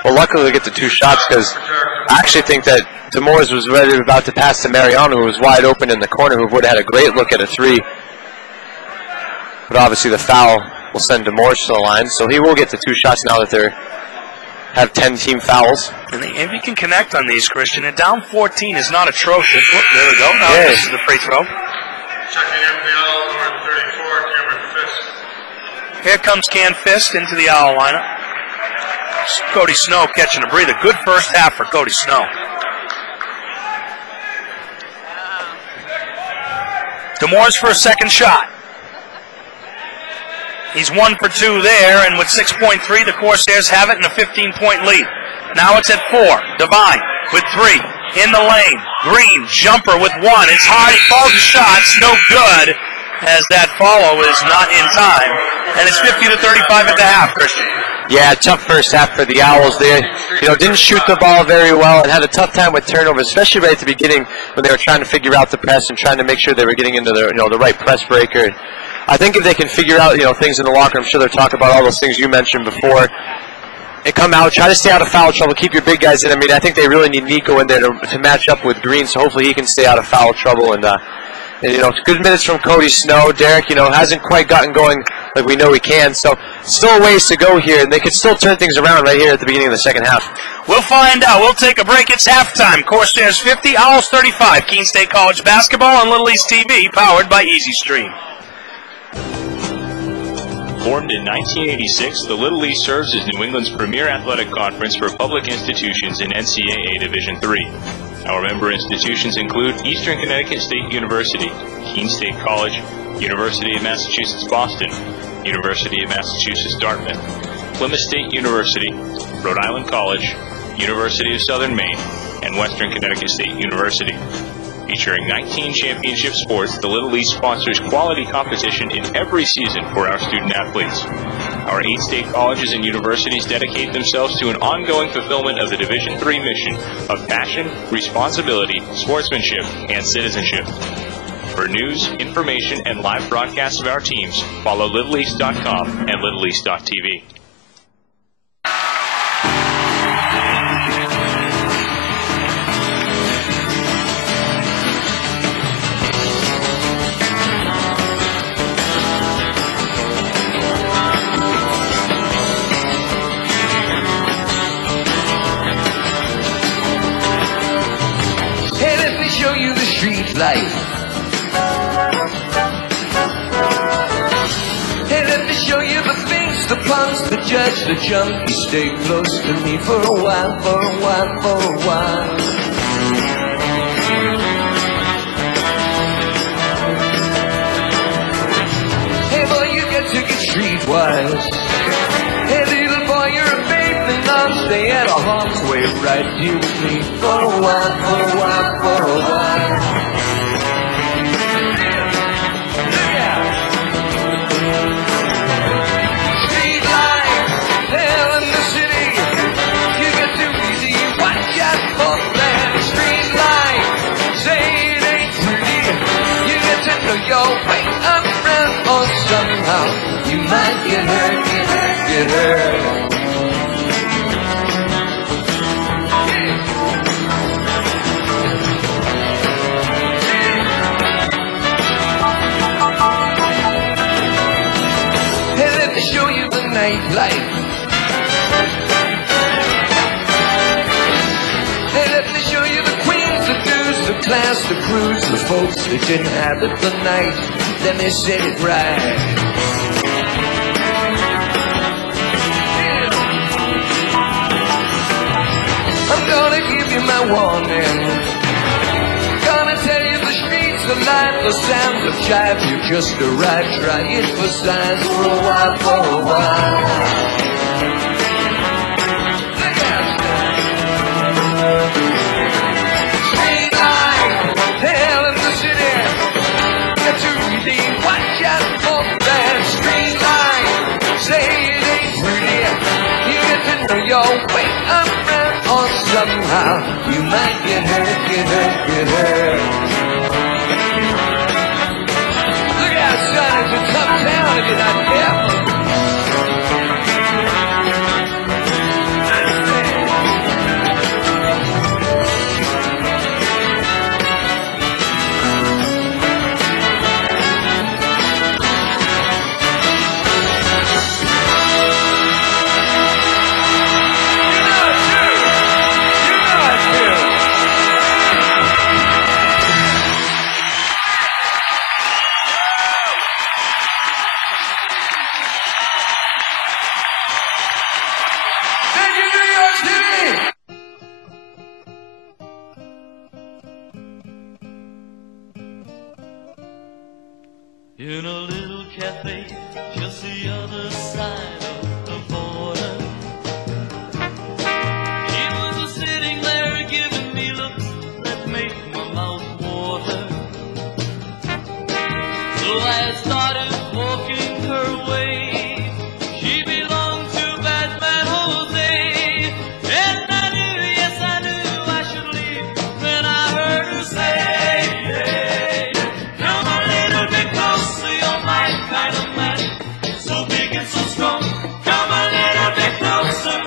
Well, luckily they get the 2 shots, because I actually think that Demores was ready about to pass to Mariano, who was wide open in the corner, who would have had a great look at a 3. But obviously the foul will send Demores to the line, so he will get the 2 shots now that they have 10 team fouls. And if you can connect on these, Christian, and down 14 is not atrocious. Whoop, there we go. Now this is the free throw. Checking in for the Owls, number 34, Cameron Fisk. Here comes Can Fist into the Owl lineup. Cody Snow catching a breather. Good first half for Cody Snow. Demores for a second shot. He's 1 for 2 there, and with 6.3, the Corsairs have it in a 15-point lead. Now it's at 4. Devine with 3 in the lane. Green, jumper with 1. It's hard. He falls the shots. No good, as that follow is not in time. And it's 50-35 at the half, Christian. Yeah, tough first half for the Owls. They, didn't shoot the ball very well and had a tough time with turnovers, especially right at the beginning when they were trying to figure out the press and trying to make sure they were getting into the right press breaker. I think if they can figure out, things in the locker room, I'm sure they'll talk about all those things you mentioned before. And come out, try to stay out of foul trouble, keep your big guys in. I mean, I think they really need Nico in there to match up with Green, so hopefully he can stay out of foul trouble. And good minutes from Cody Snow. Derek, hasn't quite gotten going like we know he can. So still a ways to go here, and they could still turn things around right here at the beginning of the second half. We'll find out. We'll take a break. It's halftime. Corsairs 50, Owls 35. Keene State College basketball on Little East TV, powered by Easy Stream. Formed in 1986, the Little East serves as New England's premier athletic conference for public institutions in NCAA Division III. Our member institutions include Eastern Connecticut State University, Keene State College, University of Massachusetts Boston, University of Massachusetts Dartmouth, Plymouth State University, Rhode Island College, University of Southern Maine, and Western Connecticut State University. Featuring 19 championship sports, the Little East sponsors quality competition in every season for our student athletes. Our 8 state colleges and universities dedicate themselves to an ongoing fulfillment of the Division III mission of passion, responsibility, sportsmanship, and citizenship. For news, information, and live broadcasts of our teams, follow LittleEast.com and LittleEast.tv. Life. Hey, let me show you the things, the puns, the judge, the jump. You stay close to me for a while, for a while, for a while. Hey, boy, you got to get streetwise. Hey, little boy, you're a babe, and I'll stay at a harm's way right here with me for a while, for a while, for a while. plight. Hey, let me show you the queens, the dudes, the class, the crews, the folks that inhabit the night. Let me set it right. I'm gonna give you my warning. Gonna tell you the streets are live, the sound of jive. You just arrived, try it for size for a while, for a while. Look out. Straight line, hell in the city. Got to really watch out for that straight line. Say it ain't pretty. You get to know your way around, or somehow you might get hurt, get hurt, get hurt. Look out, son, it's a tough town if you're not careful. In a little cafe, just the other side of the border, she was sitting there giving me looks that made my mouth water. So I started walking her way. She belonged to Batman Jose, and I knew, yes I knew I should leave. Then I heard her say, come a little bit closer, you're my kind of man, so big and so strong. Come a little bit closer,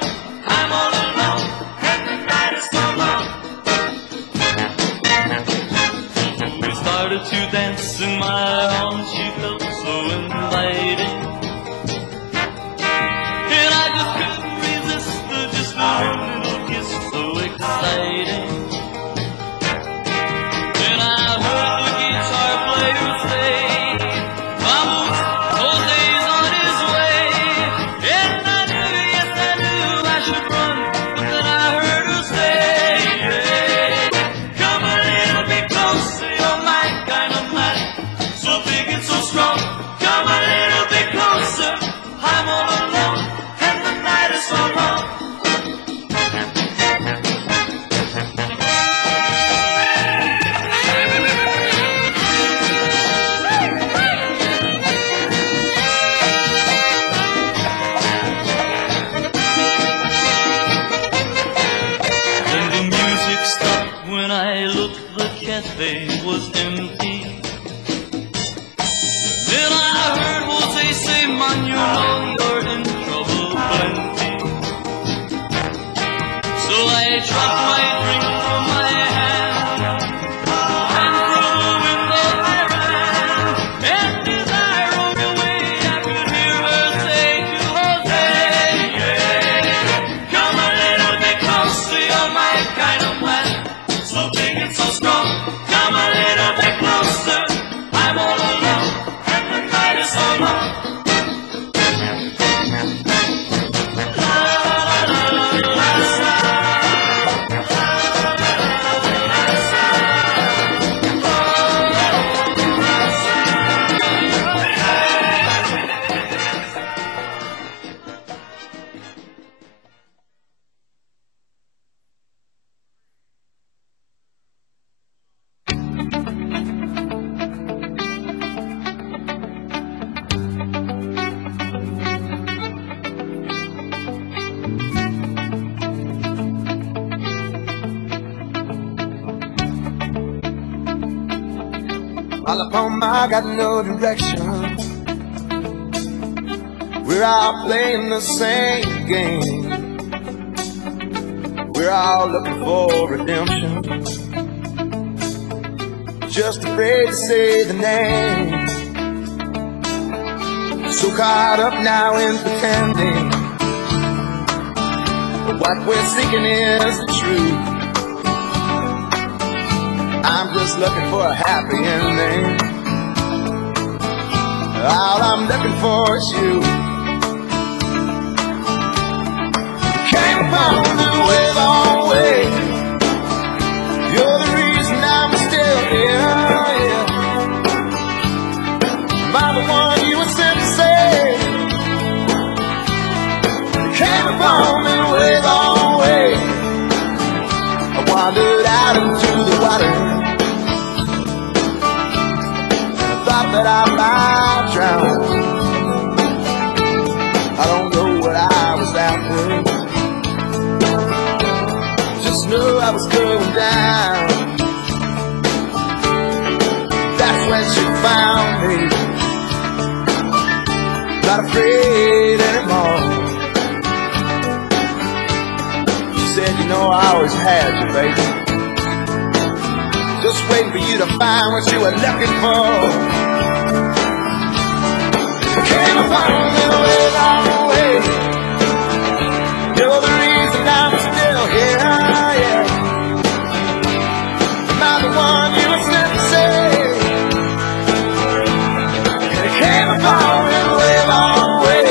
I'm all alone, and the night is so long. We started to dance in my arms, she felt so inviting, and I just couldn't resist her, just a little kiss, so exciting. Then I heard the guitar player say, vamos, Jose's on his way. And I knew, yes I knew I should run, but then I heard her say, come a little bit closer, you're my kind of man, so big and so strong. Come a little bit closer, I'm all alone, and the night is so long. Then the music stopped when I looked, the cafe was empty. Then I heard Jose say, man, you know you're in trouble plenty. So I dropped my drink from my hand, and through the window I ran. And as I rode away, I could hear her say to Jose, come a little bit closer, you're my kind of man, so big and so strong. Come a little bit closer, I'm all alone, and the night is so long. All up on my, got no direction. We're all playing the same game. We're all looking for redemption. Just afraid to say the name. So caught up now in pretending what we're seeking is the truth. I'm just looking for a happy ending. All I'm looking for is you. Came upon the way, long way. You're the reason I'm still here. Am I the one you were sent to save? Came upon me way, long way. I wandered out into the water. And I thought that I might drown. I don't know what I was after. Just knew I was going down. That's when she found me. Not afraid anymore. She said, you know, I always had you, baby. Just waiting for you to find what you were looking for. Came upon me the way, long way. You're the reason I'm still here, yeah. Am I the one you were sent to save? It came upon me the way, long way.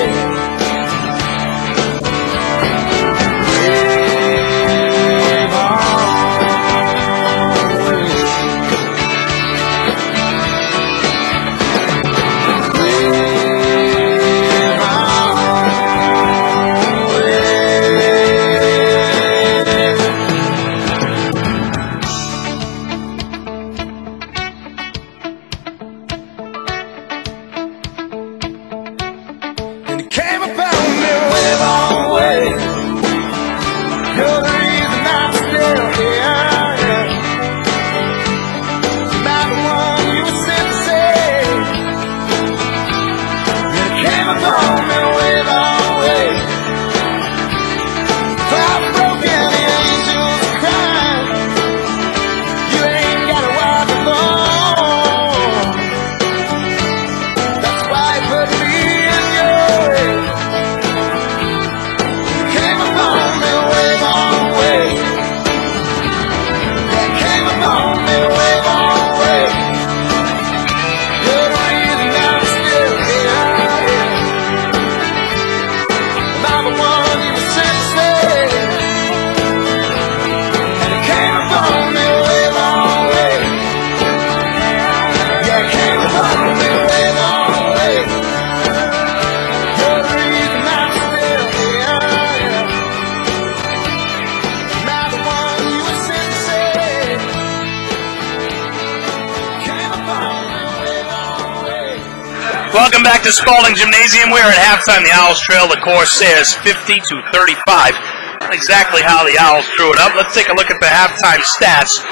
Welcome back to Spalding Gymnasium. We're at halftime. The Owls trail the Corsairs 50-35. Not exactly how the Owls drew it up. Let's take a look at the halftime stats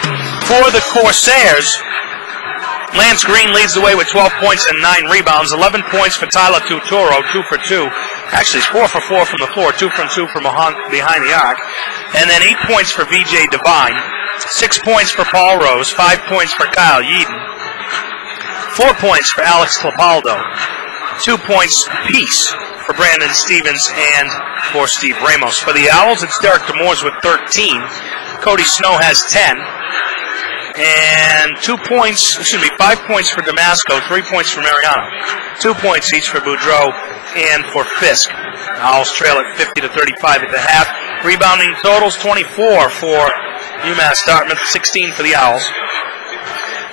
for the Corsairs. Lance Green leads the way with 12 points and 9 rebounds. 11 points for Tyler Tutoro, 2 for 2. Actually, it's 4 for 4 from the floor, 2 from 2 from behind the arc. And then 8 points for VJ Devine, 6 points for Paul Rose, 5 points for Kyle Yeadon, 4 points for Alex Clapaldo, 2 points apiece for Brandon Stevens and for Steve Ramos. For the Owls, it's Derek DeMoores with 13. Cody Snow has 10. And 5 points for Damasco, 3 points for Mariano, 2 points each for Boudreau and for Fisk. Owls trail at 50-35 at the half. Rebounding totals 24 for Umass Dartmouth, 16 for the Owls.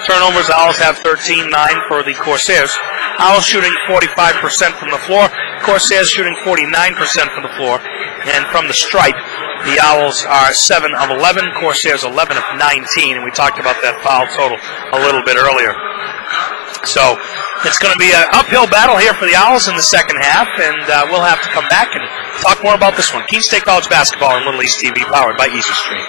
Turnovers, Owls have 13, 9 for the Corsairs. Owls shooting 45% from the floor. Corsairs shooting 49% from the floor. And from the stripe, the Owls are 7 of 11, Corsairs 11 of 19, and we talked about that foul total a little bit earlier. So it's going to be an uphill battle here for the Owls in the second half, and we'll have to come back and talk more about this one. Keene State College basketball on Little East TV, powered by Easy Street.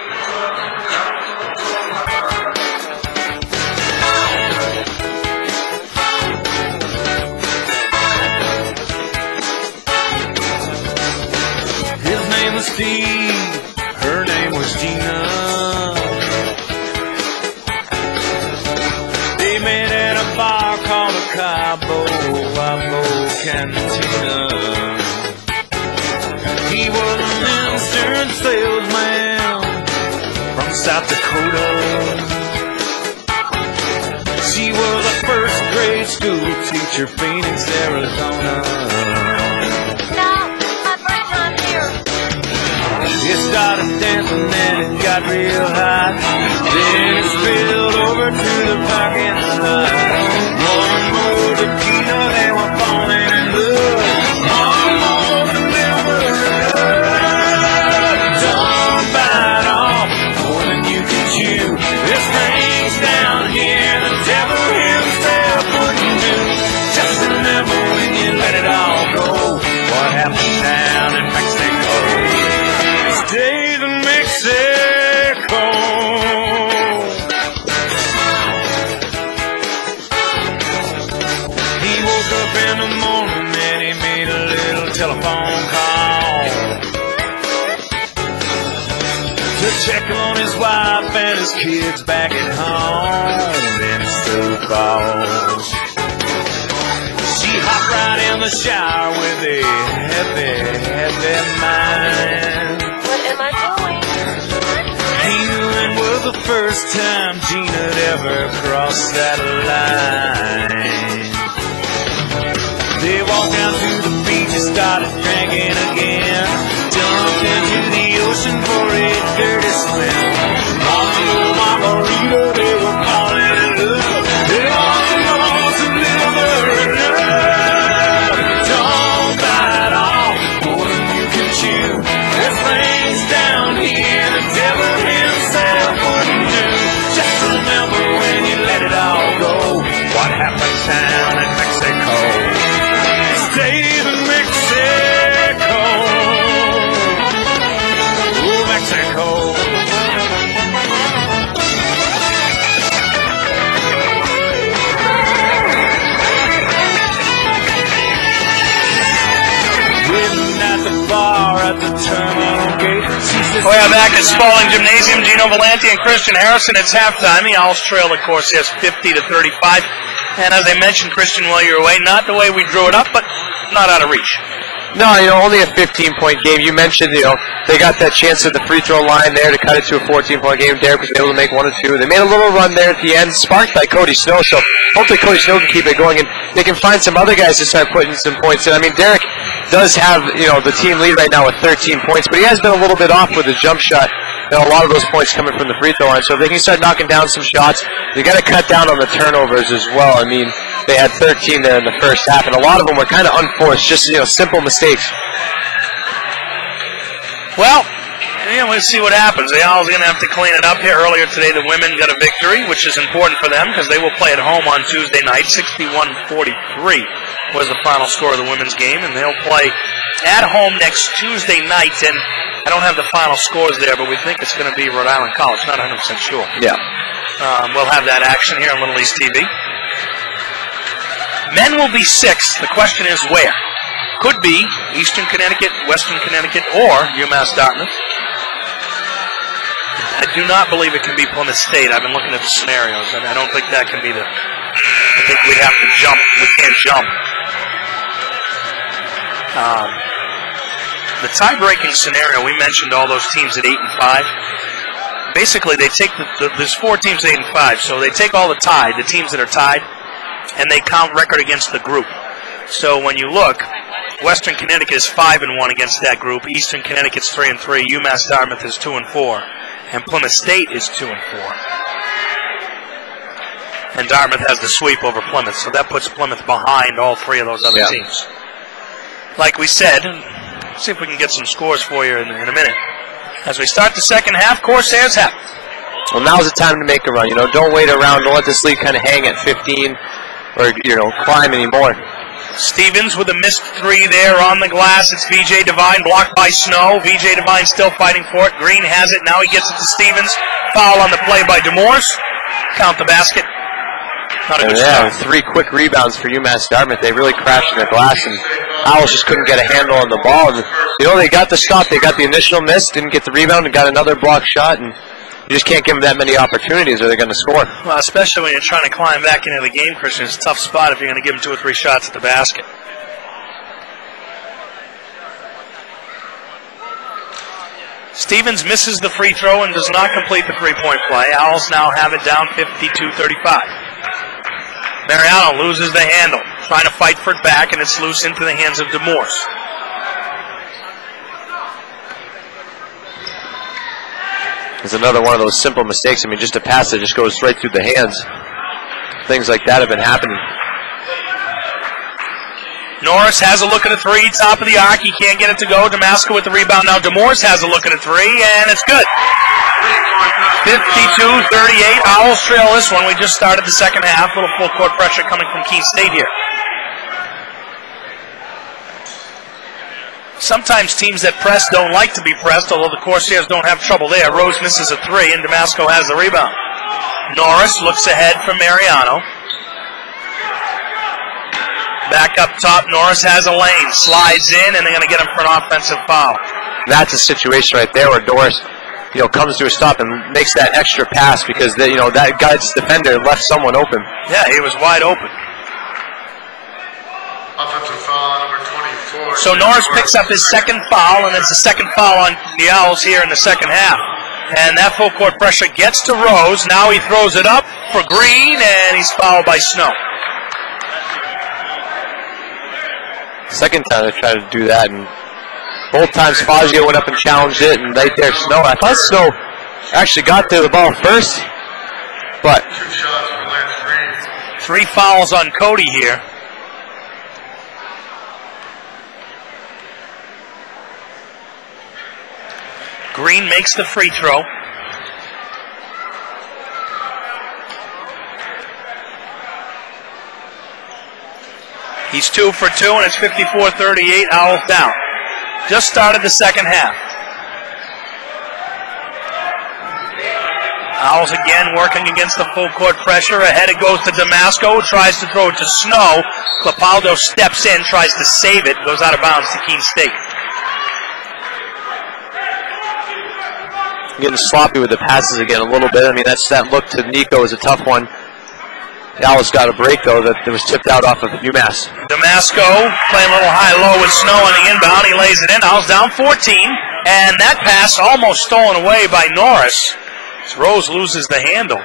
His name was Steve, her name was Gina. They met at a bar called the Cabo Cabo cantina. He was an instant salesman from South Dakota. She was a first grade school teacher, Phoenix, Arizona. No, my first time here. It started dancing and it got real hot. Then it spilled over to the parking lot. One more tequila, they were falling in love. One more delivery. Don't bite off more than you can chew. This thing's down here, the devil himself wouldn't do. Just remember when you let it all go, what happened down in Mexico. Stays in Mexico. He woke up in the morning and he made a little telephone call to check on his wife and his kids back at home. Then Sioux Falls. She hopped right in the shower with a heavy, heavy mind. What am I doing? Healing was the first time Gina'd ever crossed that line. They walked down to the beach and started drinking again. Jumped into the ocean for a dirty swim. Margarita, they were falling in love. They all lost a little bit of love. Don't bite off more than you can chew. This thing's down here, the devil himself wouldn't do. Just remember when you let it all go, what happened down in Mexico. Stays in Mexico. Oh, Mexico. Waiting at the bar at the terminal gate. We are back at Spalding Gymnasium. Gino Valenti and Christian Harrison. It's halftime. The Owls trail, of course, yes, 50-35. And as I mentioned, Christian, while you were away, not the way we drew it up, but not out of reach. No, only a 15-point game. You mentioned, they got that chance at the free throw line there to cut it to a 14-point game. Derek was able to make one or two. They made a little run there at the end, sparked by Cody Snow, so hopefully Cody Snow can keep it going, and they can find some other guys to start putting some points in. I mean, Derek does have, the team lead right now with 13 points, but he has been a little bit off with his jump shot. A lot of those points coming from the free throw line, so if they can start knocking down some shots, they got to cut down on the turnovers as well. I mean, they had 13 there in the first half, and a lot of them were kind of unforced, just simple mistakes. Well, let's see what happens. The Owls are going to have to clean it up here. Earlier today, the women got a victory, which is important for them because they will play at home on Tuesday night. 61-43 was the final score of the women's game, and they'll play at home next Tuesday night. And I don't have the final scores there, but we think it's going to be Rhode Island College. Not 100% sure. Yeah. We'll have that action here on Little East TV. Men will be 6. The question is where? Could be Eastern Connecticut, Western Connecticut, or Umass Dartmouth. I do not believe it can be Plymouth State. I've been looking at the scenarios, and I don't think that can be I think we'd have to jump. We can't jump. The tie-breaking scenario, we mentioned all those teams at 8 and 5. Basically, they take there's 4 teams at 8 and 5, so they take all the teams that are tied, and they count record against the group. So when you look, Western Connecticut is 5 and 1 against that group. Eastern Connecticut's 3 and 3. UMass Dartmouth is 2 and 4, and Plymouth State is 2 and 4. And Dartmouth has the sweep over Plymouth, so that puts Plymouth behind all 3 of those other teams. Like we said, see if we can get some scores for you in a minute. As we start the second half, Corsairs have. Well, now's the time to make a run. Don't wait around. Don't let this lead kind of hang at 15 or, climb anymore. Stevens with a missed 3 there on the glass. It's VJ Devine blocked by Snow. VJ Devine still fighting for it. Green has it. Now he gets it to Stevens. Foul on the play by Demores. Count the basket. Not a good start. 3 quick rebounds for UMass Dartmouth. They really crashed in the glass, and Owls just couldn't get a handle on the ball. And, they got the stop. They got the initial miss, didn't get the rebound, and got another block shot. And you just can't give them that many opportunities or they're going to score. Well, especially when you're trying to climb back into the game, Christian. It's a tough spot if you're going to give them 2 or 3 shots at the basket. Stevens misses the free throw and does not complete the three-point play. Owls now have it down 52-35. Mariano loses the handle, trying to fight for it back, and it's loose into the hands of DeMoores. It's another one of those simple mistakes. I mean, just a pass that just goes right through the hands. Things like that have been happening. Norris has a look at a three, top of the arc. He can't get it to go. Damasco with the rebound. Now DeMoores has a look at a three, and it's good. 52-38. Owls trail this one. We just started the second half. A little full court pressure coming from Keene State here. Sometimes teams that press don't like to be pressed, although the Corsairs don't have trouble there. Rose misses a three, and Damasco has the rebound. Norris looks ahead for Mariano. Back up top, Norris has a lane, slides in, and they're going to get him for an offensive foul. That's a situation right there where Norris, comes to a stop and makes that extra pass because that guy's defender left someone open. Yeah, he was wide open. Offensive foul number 24. So Norris picks up his second foul, and it's the second foul on the Owls here in the second half. And that full court pressure gets to Rose. Now he throws it up for Green, and he's fouled by Snow. Second time they tried to do that, and both times Fazio went up and challenged it, and right there Snow. I thought Snow actually got to the ball first, but 2 shots for Lance Green. 3 fouls on Cody here. Green makes the free throw. He's 2 for 2, and it's 54-38. Owls down. Just started the second half. Owls again working against the full court pressure. Ahead it goes to Damasco, tries to throw it to Snow. Capaldo steps in, tries to save it, goes out of bounds to Keene State. Getting sloppy with the passes again a little bit. I mean, that look to Nico is a tough one. The Owls got a break, though, that was tipped out off of Umass. Damasco playing a little high-low with Snow on the inbound. He lays it in. Owls down 14. And that pass almost stolen away by Norris. As Rose loses the handle.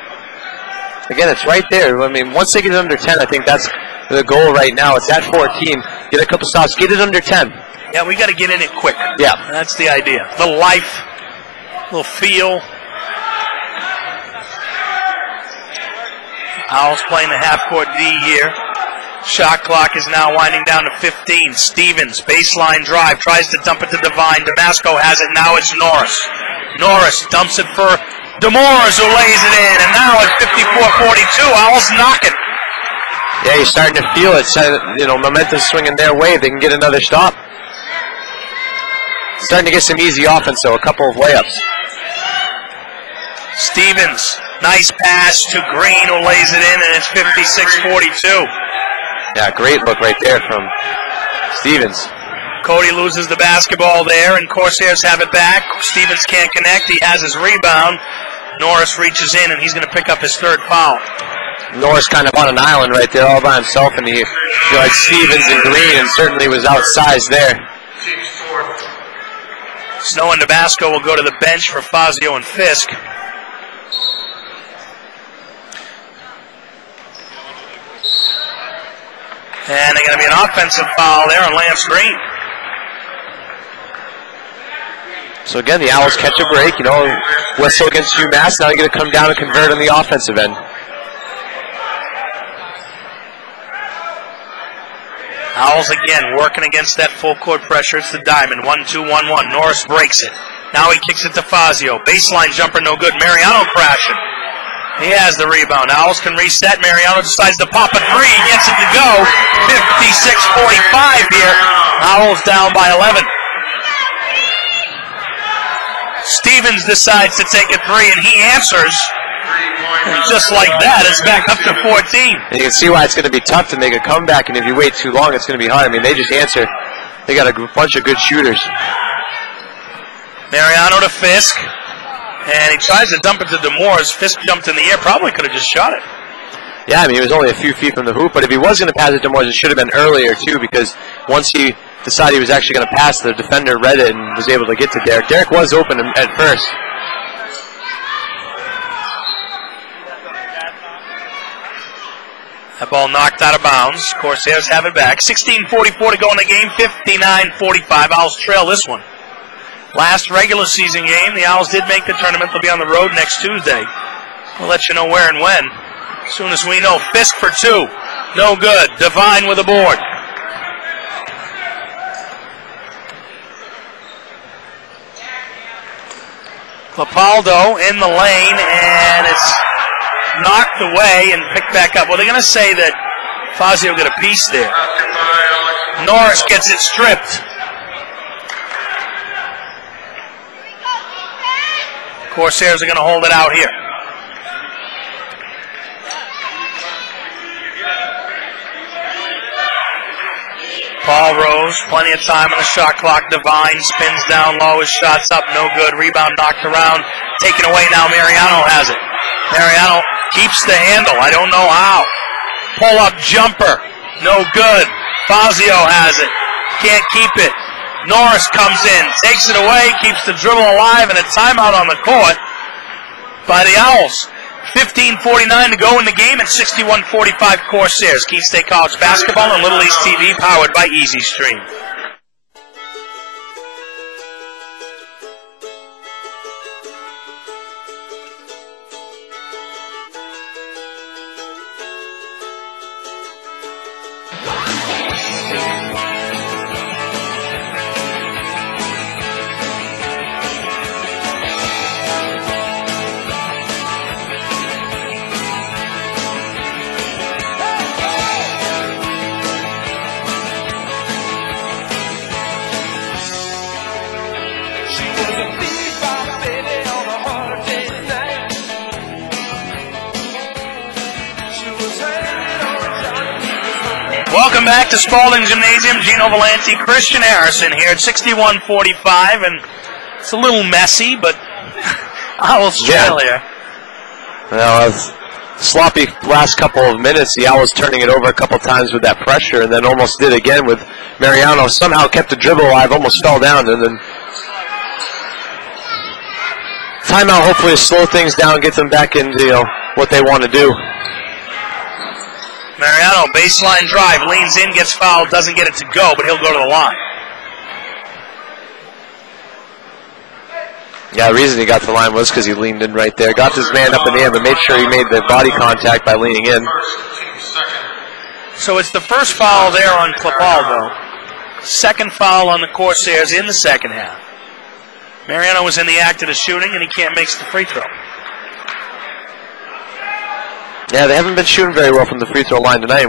Again, it's right there. I mean, once they get it under 10, I think that's the goal right now. It's at 14. Get a couple stops. Get it under 10. Yeah, we got to get in it quick. Yeah. That's the idea. The life, little feel. Owls playing the half-court D here. Shot clock is now winding down to 15. Stevens, baseline drive, tries to dump it to Devine. Damasco has it. Now it's Norris. Norris dumps it for DeMoores, who lays it in. And now it's 54-42. Owls knocking. Yeah, you're starting to feel it. Momentum swinging their way. They can get another stop. Starting to get some easy offense, though. A couple of layups. Stevens, nice pass to Green, who lays it in, and it's 56-42. Yeah, great look right there from Stevens. Cody loses the basketball there, and Corsairs have it back. Stevens can't connect. He has his rebound. Norris reaches in, and he's going to pick up his third foul. Norris kind of on an island right there all by himself, and he had Stevens and Green, and certainly was outsized there. Team's fourth. Snow and Damasco will go to the bench for Fazio and Fisk. And they're going to be an offensive foul there on Lance Green. So again, the Owls catch a break. Whistle against UMass. Now they're going to come down and convert on the offensive end. Owls again working against that full court pressure. It's the diamond. 1-2-1-1. Norris breaks it. Now he kicks it to Fazio. Baseline jumper no good. Mariano crashing. He has the rebound. Owls can reset. Mariano decides to pop a three. He gets it to go. 56-45 here. Owls down by 11. Stevens decides to take a three, and he answers. And just like that, it's back up to 14. And you can see why it's going to be tough to make a comeback, and if you wait too long, it's going to be hard. I mean, they just answer. They got a bunch of good shooters. Mariano to Fisk. And he tries to dump it to DeMoores. Fisk jumped in the air. Probably could have just shot it. Yeah, I mean, he was only a few feet from the hoop, but if he was going to pass it to DeMoores, it should have been earlier, too, because once he decided he was actually going to pass. The defender read it and was able to get to Derek. Derek was open at first. That ball knocked out of bounds. Corsairs have it back. 16:44 to go in the game. 59-45. Owls trail this one. Last regular season game, the Owls did make the tournament. They'll be on the road next Tuesday. We'll let you know where and when as soon as we know. Fisk for two. No good. Devine with a board. Capaldo in the lane, and it's knocked away and picked back up. Well, they're going to say that Fazio got a piece there. Norris gets it stripped. Corsairs are going to hold it out here. Paul Rose, plenty of time on the shot clock. Devine spins down low, his shot's up, no good. Rebound knocked around, taken away now. Mariano has it. Mariano keeps the handle, I don't know how. Pull-up jumper, no good. Fazio has it, can't keep it. Norris comes in, takes it away, keeps the dribble alive, and a timeout on the court by the Owls. 15:49 to go in the game at 61-45 Corsairs. Keene State College basketball and Little East TV powered by Easy Stream. Welcome back to Spalding Gymnasium. Gino Valenti, Christian Harrison here at 61-45, and it's a little messy, but Owls trail here. Well, sloppy last couple of minutes. The Owls turning it over a couple times with that pressure, and then almost did again with Mariano. Somehow kept the dribble alive, almost fell down, and then timeout hopefully to slow things down, get them back into what they want to do. Mariano, baseline drive, leans in, gets fouled, doesn't get it to go, but he'll go to the line. Yeah, the reason he got to the line was because he leaned in right there. Got his man up in the air, but made sure he made the body contact by leaning in. So it's the first foul there on Capaldo. Second foul on the Corsairs in the second half. Mariano was in the act of the shooting, and he can't make the free throw. Yeah, they haven't been shooting very well from the free throw line tonight.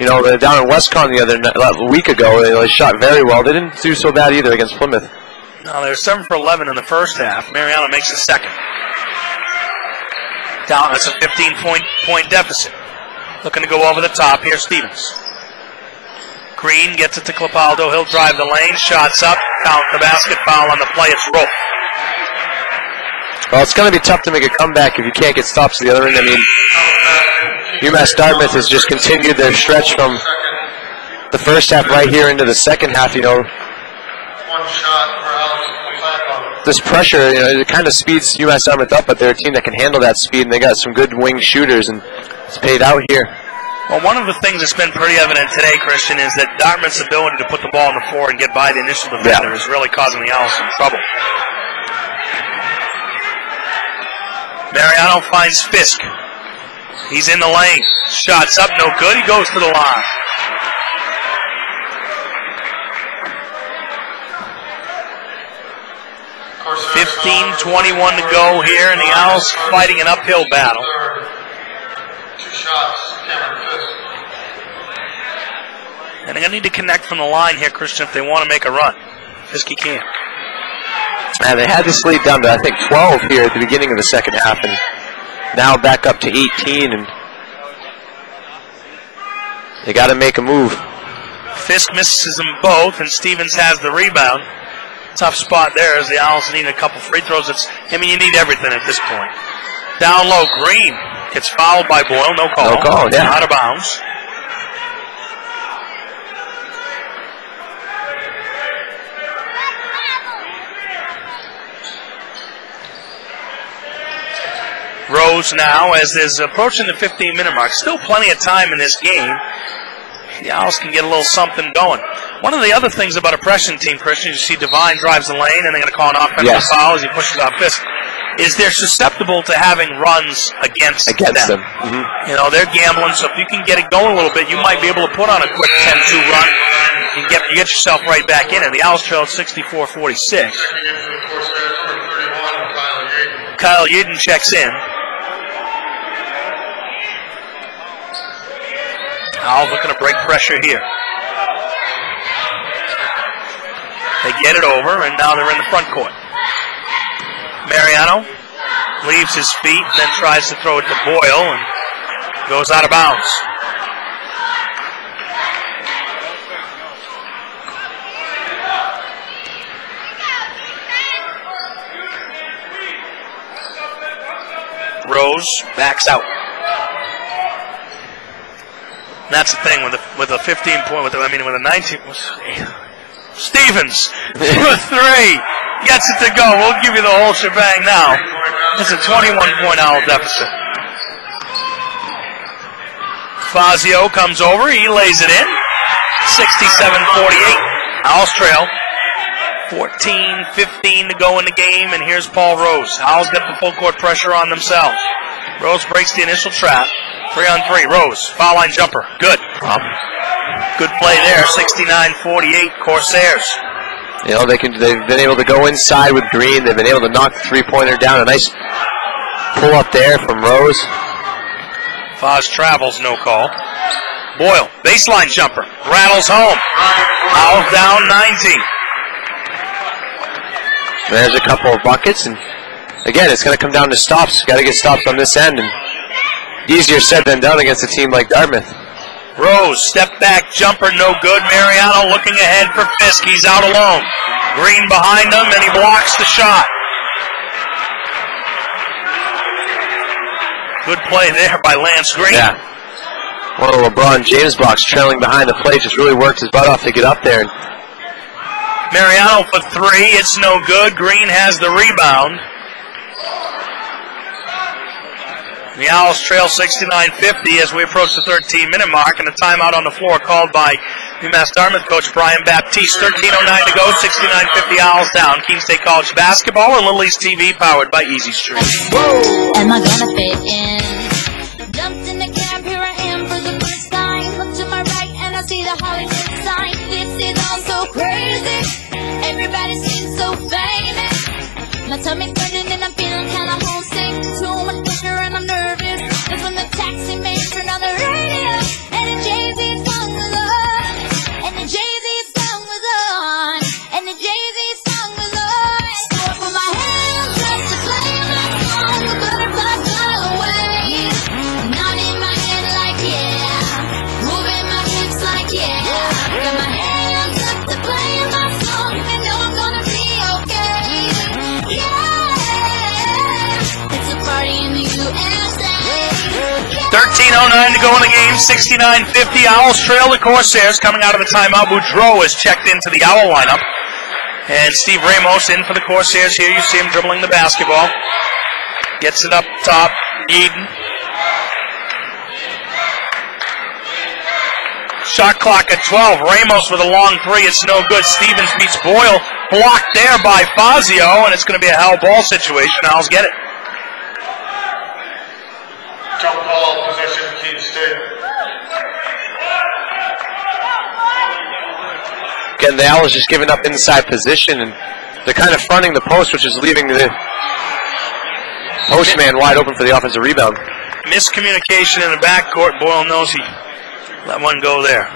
They're down in Westcon a week ago. They shot very well. They didn't do so bad either against Plymouth. No, they were 7 for 11 in the first half. Mariano makes the second. Down, it's a 15-point deficit. Looking to go over the top here, Stevens. Green gets it to Capaldo. He'll drive the lane. Shots up. Count the basket. Foul on the play. It's Rolfe. Well, it's going to be tough to make a comeback if you can't get stops to the other end. I mean, Umass Dartmouth has just continued their stretch from the first half right here into the second half. This pressure, it kind of speeds Umass Dartmouth up, but they're a team that can handle that speed, and they got some good wing shooters, and it's paid out here. Well, one of the things that's been pretty evident today, Christian, is that Dartmouth's ability to put the ball on the floor and get by the initial defender is really causing the Owls some trouble. Mariano finds Fisk. He's in the lane. Shots up, no good. He goes to the line. .15:21 to go here, and the Owls fighting an uphill battle. 2 shots, Cameron Fisk. And they're going to need to connect from the line here, Christian, if they want to make a run. Fisk can't. They had this lead down to, I think, 12 here at the beginning of the second half, and now back up to 18, and they got to make a move. Fisk misses them both, and Stevens has the rebound. Tough spot there as the Owls need a couple free throws. You need everything at this point. Down low, Green gets fouled by Boyle. No call. No call, yeah. Out of bounds. Rose now as is approaching the 15-minute mark. Still plenty of time in this game. The Owls can get a little something going. One of the other things about a Preston team, Christian, you see Devine drives the lane and they're going to call an offensive foul as he pushes off Fisk, is they're susceptible to having runs against them. You know, they're gambling, so if you can get it going a little bit, you might be able to put on a quick 10-2 run and get yourself right back in it. The Owls trail at 64-46. Kyle Yedin checks in. Owls looking to break pressure here. They get it over, and now they're in the front court. Mariano leaves his feet and then tries to throw it to Boyle and goes out of bounds. Rose backs out. And that's the thing with a 15 point, with a 19. Stevens with 3 gets it to go. We'll give you the whole shebang now. It's a 21-point Owl deficit. Fazio comes over. He lays it in. 67-48. Owls trail. 14-15 to go in the game, and here's Paul Rose. Owls get the full court pressure on themselves. Rose breaks the initial trap. 3-on-3. Rose, foul line jumper. Good. Good play there. 69-48 Corsairs. You know, they've been able to go inside with Green. They've been able to knock the three-pointer down. A nice pull up there from Rose. Foz travels, no call. Boyle, baseline jumper. Rattles home. Owls down 19. There's a couple of buckets, and again, it's going to come down to stops. Got to get stops on this end, and easier said than done against a team like Dartmouth. Rose, step back jumper, no good. Mariano looking ahead for Fisk. He's out alone. Green behind him, and he blocks the shot. Good play there by Lance Green. Yeah. One of LeBron James blocks trailing behind the plate, just really worked his butt off to get up there. Mariano for 3, it's no good. Green has the rebound. The Owls trail 69-50 as we approach the 13-minute mark, and a timeout on the floor called by Umass Dartmouth coach Brian Baptiste. 13:09 to go, 69-50 Owls down. Keene State College basketball and Little East TV powered by Easy Street. Whoa. Am I gonna fit in? Jumped in the cab, here I am for the first time. Look to my right and I see the Hollywood sign. This is all so crazy. Everybody seems so famous. My tummy turning and I'm feeling kinda homesick. Too much pressure and I'm nervous. That's when the taxi man turned on the radio and the Jay-Z song was on. And the Jay-Z song was on. And the Jay-Z song was on. So I put my hands up to play my song. The butterflies fly away. Nodding my head like yeah. Moving my hips like yeah. Got my hands up to play my song. And know I'm gonna be okay. Yeah. It's a party in the USA. 13:09 to go in the game, 69-50. Owls trail the Corsairs coming out of the timeout. Boudreau is checked into the Owl lineup. And Steve Ramos in for the Corsairs here. You see him dribbling the basketball. Gets it up top. Eden. Shot clock at 12. Ramos with a long 3. It's no good. Stevens beats Boyle. Blocked there by Fazio, and it's going to be a hell ball situation. Owls get it. Jump ball, possession, Keene State. Again, the Owls just giving up inside position, and they're kind of fronting the post, which is leaving the postman wide open for the offensive rebound. Miscommunication in the backcourt. Boyle knows he let one go there.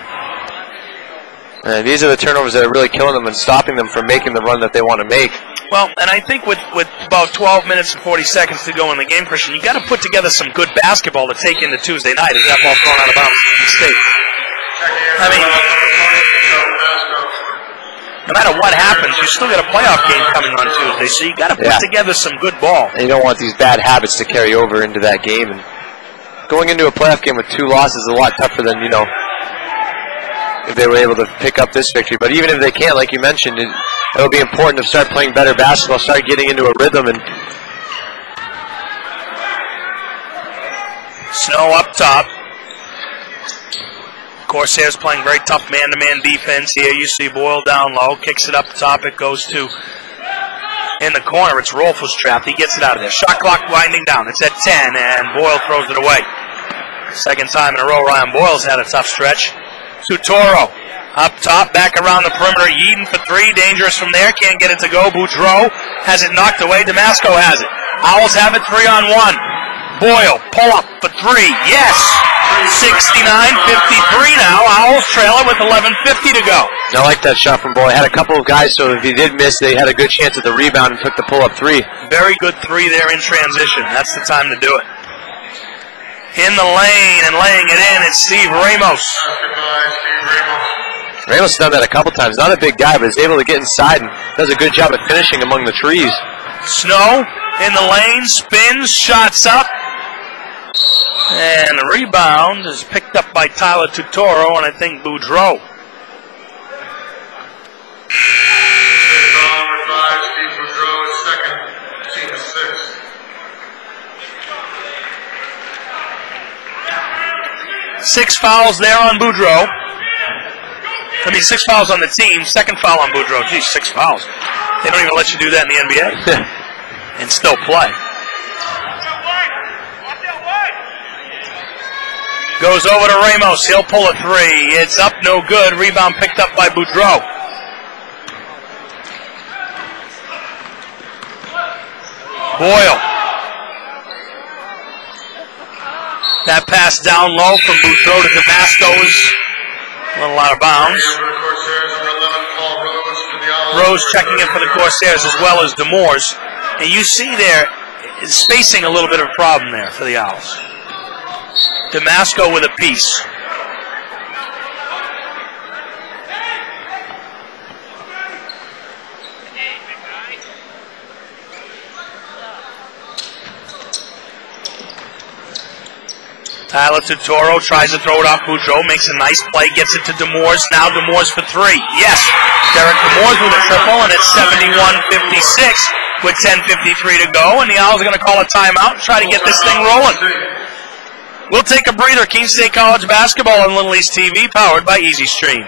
And these are the turnovers that are really killing them and stopping them from making the run that they want to make. Well, and I think with about 12 minutes and 40 seconds to go in the game, Christian, you got to put together some good basketball to take into Tuesday night as that ball thrown out of bounds in State. I mean, no matter what happens, you still got a playoff game coming on Tuesday, so you got to put together some good ball. And you don't want these bad habits to carry over into that game. And going into a playoff game with 2 losses is a lot tougher than, if they were able to pick up this victory. But even if they can't, like you mentioned, it'll be important to start playing better basketball, start getting into a rhythm. And Snow up top. Corsairs playing very tough man-to-man defense here. You see Boyle down low, kicks it up top. It goes to in the corner. It's Rolf was trapped. He gets it out of there. Shot clock winding down. It's at 10, and Boyle throws it away. Second time in a row, Ryan Boyle's had a tough stretch. Tutoro up top, back around the perimeter. Yeadon for three. Dangerous from there. Can't get it to go. Boudreau has it knocked away. Damasco has it. Owls have it 3-on-1. Boyle, pull up for three. Yes! 69-53 now. Owls trail it with 11:50 to go. I like that shot from Boyle. Had a couple of guys, so if he did miss, they had a good chance at the rebound and took the pull-up three. Very good three there in transition. That's the time to do it. In the lane and laying it in, it's Steve Ramos. Ramos has done that a couple times. Not a big guy, but is able to get inside and does a good job at finishing among the trees. Snow in the lane, spins, shots up. And the rebound is picked up by Tyler Tutoro and I think Boudreau. Number 5, Steve Boudreau is second. Team is 6. 6 fouls there on Boudreau. 6 fouls on the team. Second foul on Boudreau. Geez, 6 fouls. They don't even let you do that in the NBA. And still play. Goes over to Ramos. He'll pull a three. It's up, no good. Rebound picked up by Boudreau. Boyle. That pass down low from Boudreau to Damasco is a little out of bounds. Rose checking in for the Corsairs as well as Demores. And you see there, spacing a little bit of a problem there for the Owls. Damasco with a piece. Tyler Tutoro tries to throw it off Boudreau, makes a nice play, gets it to Demores. Now Demores for three. Yes, Derek Demores with a triple, and it's 71-56 with 10:53 to go. And the Owls are going to call a timeout and try to get this thing rolling. We'll take a breather. Keene State College basketball on Little East TV, powered by Easy Stream.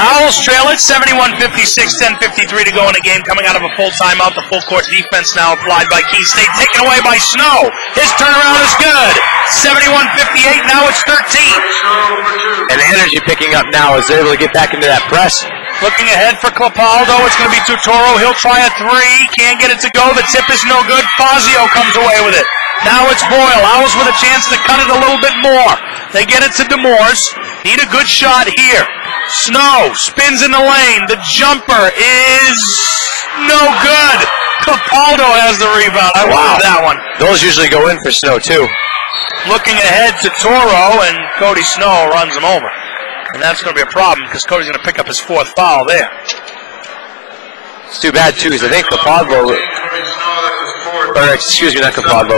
Owls trail it, 71-56, 10:53 to go in the game, coming out of a full timeout. The full court defense now applied by Keene State, taken away by Snow. His turnaround is good. 71-58, now it's 13. And the energy picking up now as they're able to get back into that press. Looking ahead for Clapaldo, it's going to be Tutoro. He'll try a three, can't get it to go. The tip is no good. Fazio comes away with it. Now it's Boyle. Owls with a chance to cut it a little bit more. They get it to Demores. Need a good shot here. Snow spins in the lane. The jumper is no good. Capaldo has the rebound. I love that one. Those usually go in for Snow, too. Looking ahead to Toro, and Cody Snow runs him over. And that's going to be a problem because Cody's going to pick up his fourth foul there. It's too bad, too, because I think Capaldo, or excuse me, not Capaldo,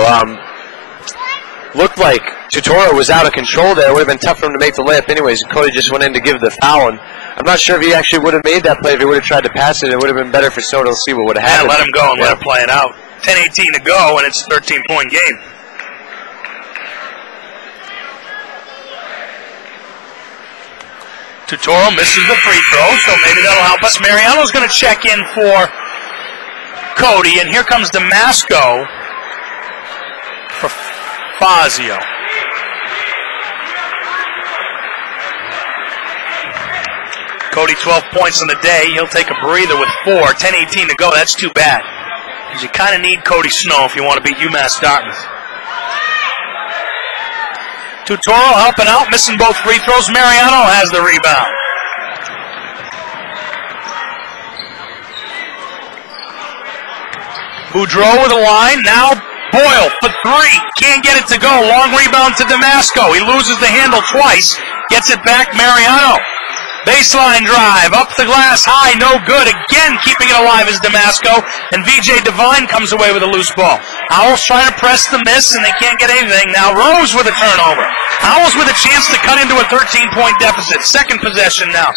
looked like Tutoro was out of control there. It would have been tough for him to make the layup anyways, and Cody just went in to give the foul. And I'm not sure if he actually would have made that play if he would have tried to pass it. It would have been better for Snow to see what would have happened. Let him go and let him play it out. 10:18 to go, and it's a 13-point game. Tutoro misses the free throw, so maybe that'll help us. Mariano's going to check in for Cody, and here comes Damasco for Fazio. Cody, 12 points on the day. He'll take a breather with 4. 10:18 to go. That's too bad, because you kind of need Cody Snow if you want to beat Umass Dartmouth. Tutoro helping out, missing both free throws. Mariano has the rebound. Boudreau with a line. Now Boyle for 3. Can't get it to go. Long rebound to Damasco. He loses the handle twice. Gets it back. Mariano. Baseline drive. Up the glass high. No good. Again keeping it alive is Damasco. And VJ Devine comes away with a loose ball. Owls trying to press the miss, and they can't get anything. Now Rose with a turnover. Owls with a chance to cut into a 13-point deficit. Second possession now.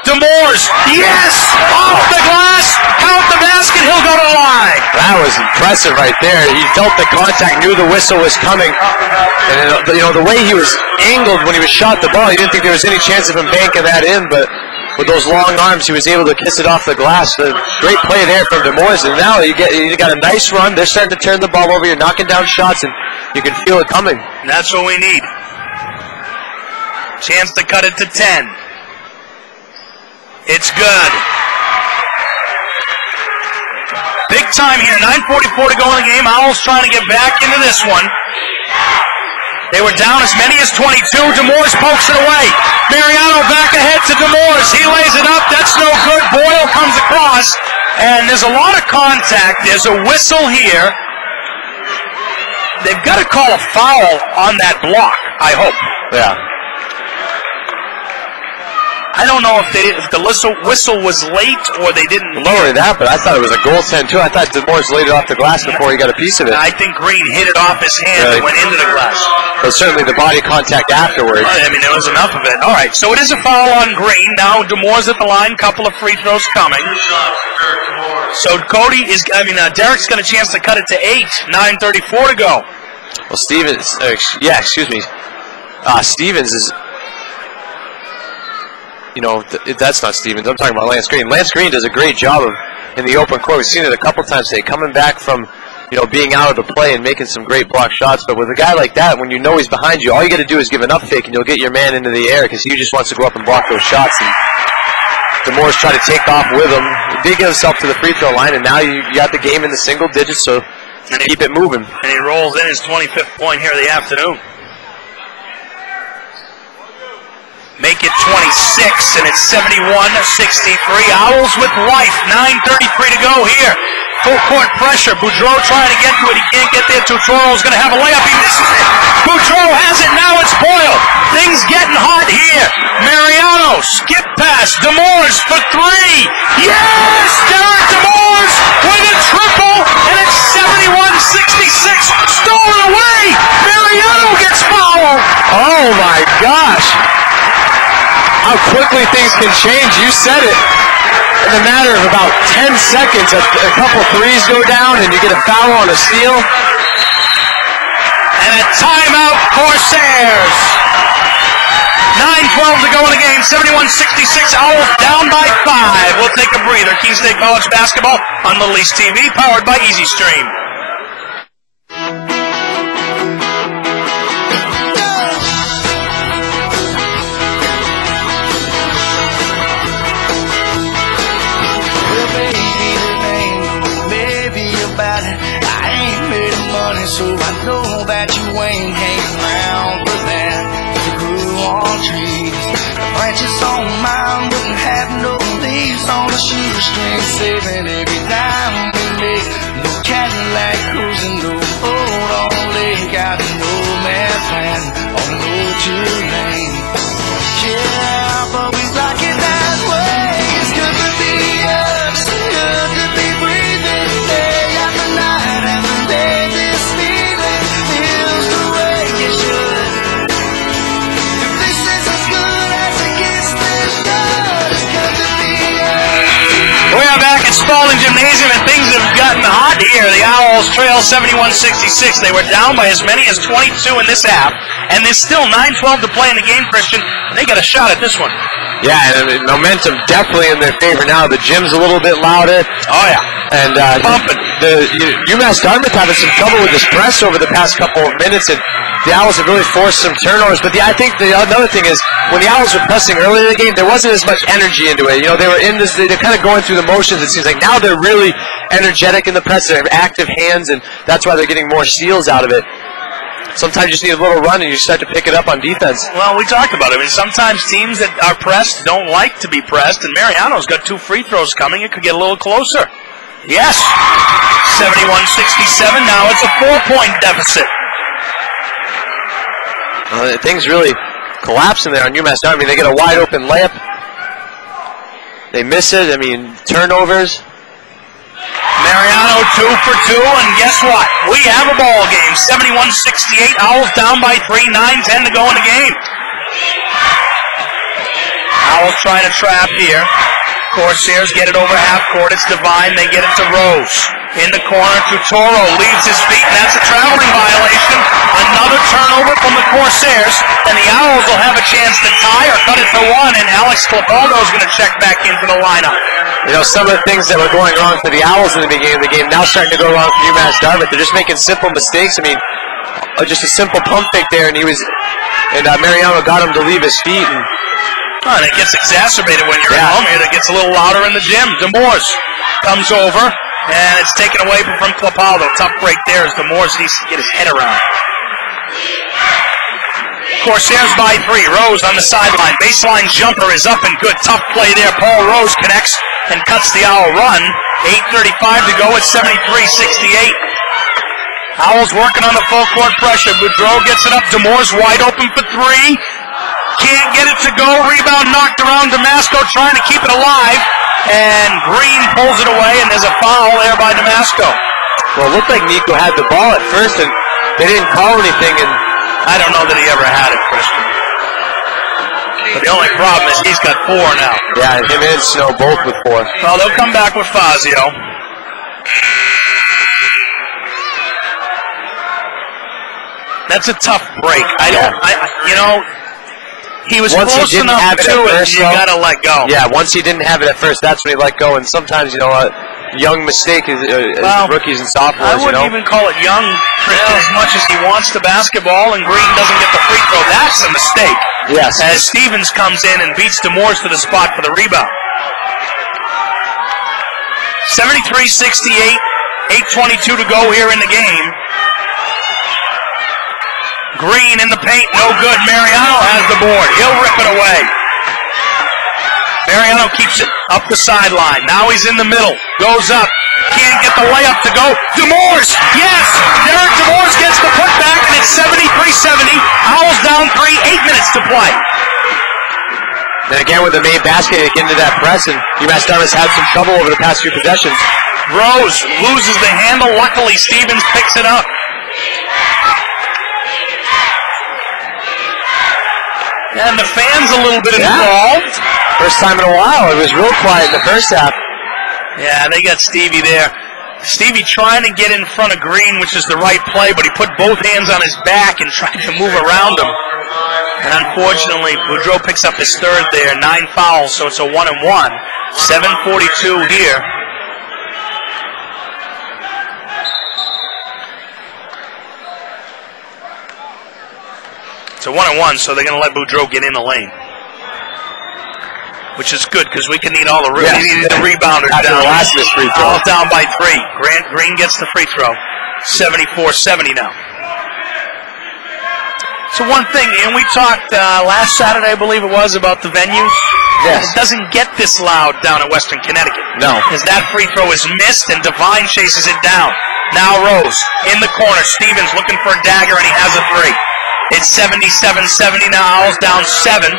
DeMoores, yes! Off the glass, count the basket, he'll go to the line. That was impressive right there. He felt the contact, knew the whistle was coming. And, you know, the way he was angled when he was shot the ball, he didn't think there was any chance of him banking that in, but with those long arms, he was able to kiss it off the glass. Great play there from DeMoores, and now you got a nice run. They're starting to turn the ball over. You're knocking down shots, and you can feel it coming. And that's what we need. Chance to cut it to 10. It's good. Big time here. 9:44 to go in the game. Owls trying to get back into this one. They were down as many as 22. DeMoores pokes it away. Mariano back ahead to DeMoores. He lays it up. That's no good. Boyle comes across. And there's a lot of contact. There's a whistle here. They've got to call a foul on that block, I hope. Yeah. I don't know if the whistle was late or they didn't. Not only that, but I thought it was a goaltend too. I thought DeMoores laid it off the glass before he got a piece of it. I think Green hit it off his hand and went into the glass. But certainly the body contact afterwards. I mean, there was enough of it. All right, so it is a foul on Green. Now DeMoores at the line, couple of free throws coming. So Derek's got a chance to cut it to 8. 9:34 to go. Well, Stevens, Stevens is. You know, that's not Stevens. I'm talking about Lance Green. Lance Green does a great job in the open court. We've seen it a couple times today, coming back from, being out of the play and making some great block shots. But with a guy like that, when you know he's behind you, all you got to do is give an up fake, and you'll get your man into the air because he just wants to go up and block those shots. And DeMoores tried to take off with him. He did get himself to the free throw line, and now you got the game in the single digits, so keep it moving. And he rolls in his 25th point here of the afternoon. Make it 26, and it's 71-63. Owls with life. 9:33 to go here. Full court pressure. Boudreau trying to get to it. He can't get there. Tutoro's going to have a layup. He misses it. Boudreau has it. Now it's Boyle. Things getting hot here. Mariano, skip pass. DeMoores for 3. Yes! Derek DeMoores with a triple, and it's 71-66. Stolen away. Mariano gets fouled. Oh, my gosh. How quickly things can change. You said it. In a matter of about 10 seconds, a couple threes go down and you get a foul on a steal. And a timeout, Corsairs. 9:12 to go in the game. 71-66. Owls down by 5. We'll take a breather. Keene State College basketball on Little East TV, powered by Easy Stream. So I know that you ain't hanging around for that. You grew on trees, the branches on mine wouldn't have no leaves on the shoestring. Saving every dime we make. No Cadillac cruising, no boat on the lake. Got an old man plan on an old 2-lane. Yeah, but we like it that way. It's good to be up, it's good to be breathing day after night after day. We are back at Spalding Gymnasium, and things have gotten hot here. The Owls Owls trail 71-66. They were down by as many as 22 in this half, and there's still 9:12 to play in the game, Christian. They got a shot at this one. Yeah, and momentum definitely in their favor now. The gym's a little bit louder. Oh, yeah. And pumping. Umass Dartmouth having some trouble with this press over the past couple of minutes, and the Owls have really forced some turnovers. But I think another thing is when the Owls were pressing earlier in the game, there wasn't as much energy into it. You know, they were in this. They're kind of going through the motions. It seems like now they're really energetic in the press. They have active hands, and that's why they're getting more steals out of it. Sometimes you just need a little run and you start to pick it up on defense. Well, we talked about it. I mean, sometimes teams that are pressed don't like to be pressed, and Mariano's got 2 free throws coming. It could get a little closer. Yes. 71-67. Now it's a 4-point deficit. Things really collapsing there on UMass Dartmouth. I mean, they get a wide open layup. They miss it. I mean, turnovers. Mariano 2 for 2, and guess what? We have a ball game. 71-68. Owls down by 3. 9:10 to go in the game. Owls trying to trap here. Corsairs get it over half court. It's Devine. They get it to Rose. In the corner, Tutoro leaves his feet, and that's a traveling violation. Another turnover from the Corsairs, and the Owls will have a chance to tie or cut it to 1, and Alex Clapaldo is going to check back into the lineup. You know, some of the things that were going wrong for the Owls in the beginning of the game now starting to go wrong for UMass Dartmouth. They're just making simple mistakes. I mean, just a simple pump fake there, and Mariano got him to leave his feet. And it gets exacerbated when you're at home here. It gets a little louder in the gym. Demores comes over, and it's taken away from Clapaldo. Tough break there as Demores needs to get his head around. Corsairs by 3. Rose on the sideline. Baseline jumper is up and good. Tough play there. Paul Rose connects and cuts the Owl run. 8:35 to go. It's 73-68. Owls working on the full court pressure. Boudreau gets it up. Demores wide open for 3. Can't get it to go. Rebound knocked around. Damasco trying to keep it alive. And Green pulls it away, and there's a foul there by Damasco. Well, it looked like Nico had the ball at first, and they didn't call anything. And I don't know that he ever had it, Christian. But the only problem is he's got 4 now. Yeah, him and Snow both with 4. Well, they'll come back with Fazio. That's a tough break. He was close enough to it, you got to let go. Yeah, once he didn't have it at first, that's when he let go. And sometimes, a young mistake is rookies and sophomores. I wouldn't even call it young, Christian, as much as he wants the basketball, and Green doesn't get the free throw. That's a mistake. Yes. As Stevens comes in and beats Demores to the spot for the rebound. 73-68, 8:22 to go here in the game. Green in the paint, no good. Mariano has the board. He'll rip it away. Mariano keeps it up the sideline. Now he's in the middle. Goes up. Can't get the layup to go. Demores! Yes! Derek Demores gets the putback, and it's 73-70. Owls down 3, 8 minutes to play. And again with the made basket, they get into that press, and UMass Dartmouth's had some trouble over the past few possessions. Rose loses the handle. Luckily, Stevens picks it up. And the fans a little bit involved. First time in a while. It was real quiet in the first half. Yeah, they got Stevie there. Stevie trying to get in front of Green, which is the right play, but he put both hands on his back and tried to move around him. And unfortunately, Boudreau picks up his 3rd there. 9 fouls, so it's a 1-and-1. 7:42 here. It's a 1-and-1, so they're going to let Boudreau get in the lane. Which is good, because we can need all the rebounders down. Last free throw. All down by 3. Green gets the free throw. 74-70 now. So one thing, and we talked last Saturday, I believe it was, about the venues. Yes. It doesn't get this loud down in Western Connecticut. No. As that free throw is missed, and Devine chases it down. Now Rose in the corner. Stevens looking for a dagger, and he has a 3. It's 77-70 now. Owls down 7.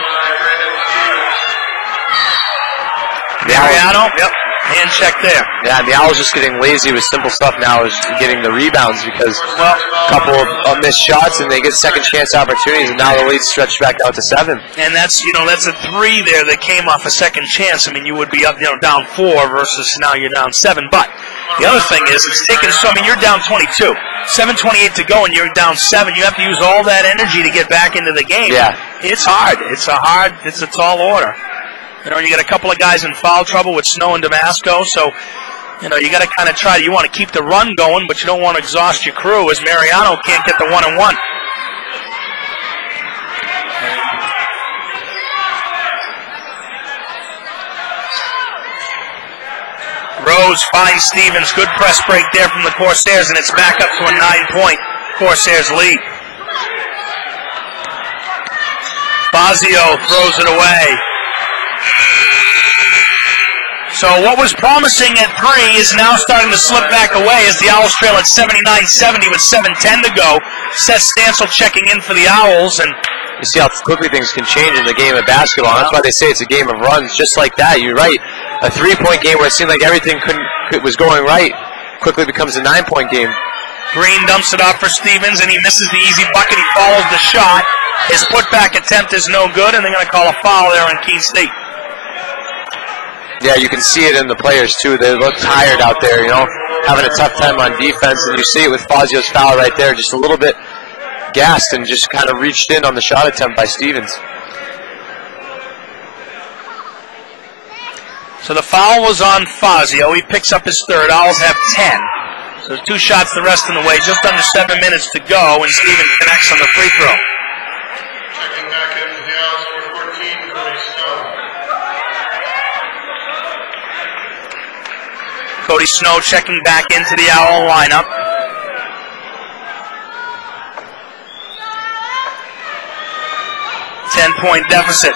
Mariano, hand check there. Yeah, the Owls just getting lazy with simple stuff now, is getting the rebounds because a couple of missed shots and they get second chance opportunities, and now the lead stretched back out to 7. And that's a 3 there that came off a second chance. I mean, you would be up down 4 versus now you're down 7. But The other thing is, it's taking so, I mean, you're down 22. 7:28 to go, and you're down 7. You have to use all that energy to get back into the game. Yeah. It's hard. It's a tall order. You know, you got a couple of guys in foul trouble with Snow and Damasco, so, you know, you got to kind of try. You want to keep the run going, but you don't want to exhaust your crew, as Mariano can't get the 1-and-1. Rose finds Stevens. Good press break there from the Corsairs, and it's back up to a 9-point Corsairs lead. Fazio throws it away. So what was promising at 3 is now starting to slip back away as the Owls trail at 79-70 with 7:10 to go. Seth Stansel checking in for the Owls, and you see how quickly things can change in the game of basketball. That's why they say it's a game of runs, just like that. You're right. A 3-point game where it seemed like everything was going right quickly becomes a 9-point game. Green dumps it off for Stevens, and he misses the easy bucket. He follows the shot. His putback attempt is no good, and they're going to call a foul there on Keene State. Yeah, you can see it in the players, too. They look tired out there, you know, having a tough time on defense, and you see it with Fazio's foul right there, just a little bit gassed and just kind of reached in on the shot attempt by Stevens. So the foul was on Fazio. He picks up his third. Owls have 10. So there's 2 shots the rest of the way. Just under 7 minutes to go, and Stevens connects on the free throw. Checking back into the Owls, number 14, Cody Snow. Cody Snow checking back into the Owl lineup. Ten-point deficit.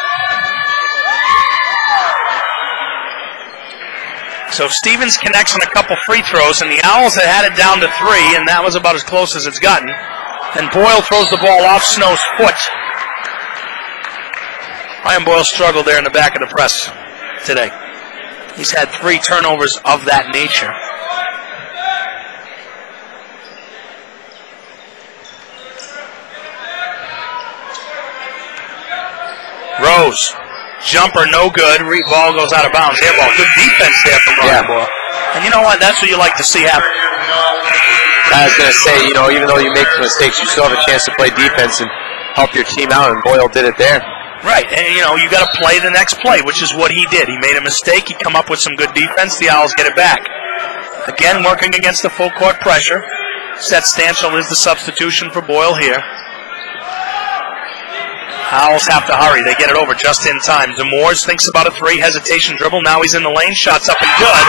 So Stevens connects on a couple free throws, and the Owls had it down to 3, and that was about as close as it's gotten. And Boyle throws the ball off Snow's foot. Ryan Boyle struggled there in the back of the press today. He's had 3 turnovers of that nature. Rose. Jumper, no good. Ball goes out of bounds. Air ball. Good defense there from Ryan Boyle. And you know what? That's what you like to see happen. I was going to say, you know, even though you make mistakes, you still have a chance to play defense and help your team out, and Boyle did it there. Right, and you know, you got to play the next play, which is what he did. He made a mistake. He come up with some good defense. The Owls get it back. Again, working against the full court pressure. Seth Stansel is the substitution for Boyle here. Owls have to hurry. They get it over just in time. Demores thinks about a 3, hesitation dribble. Now he's in the lane. Shots up and good.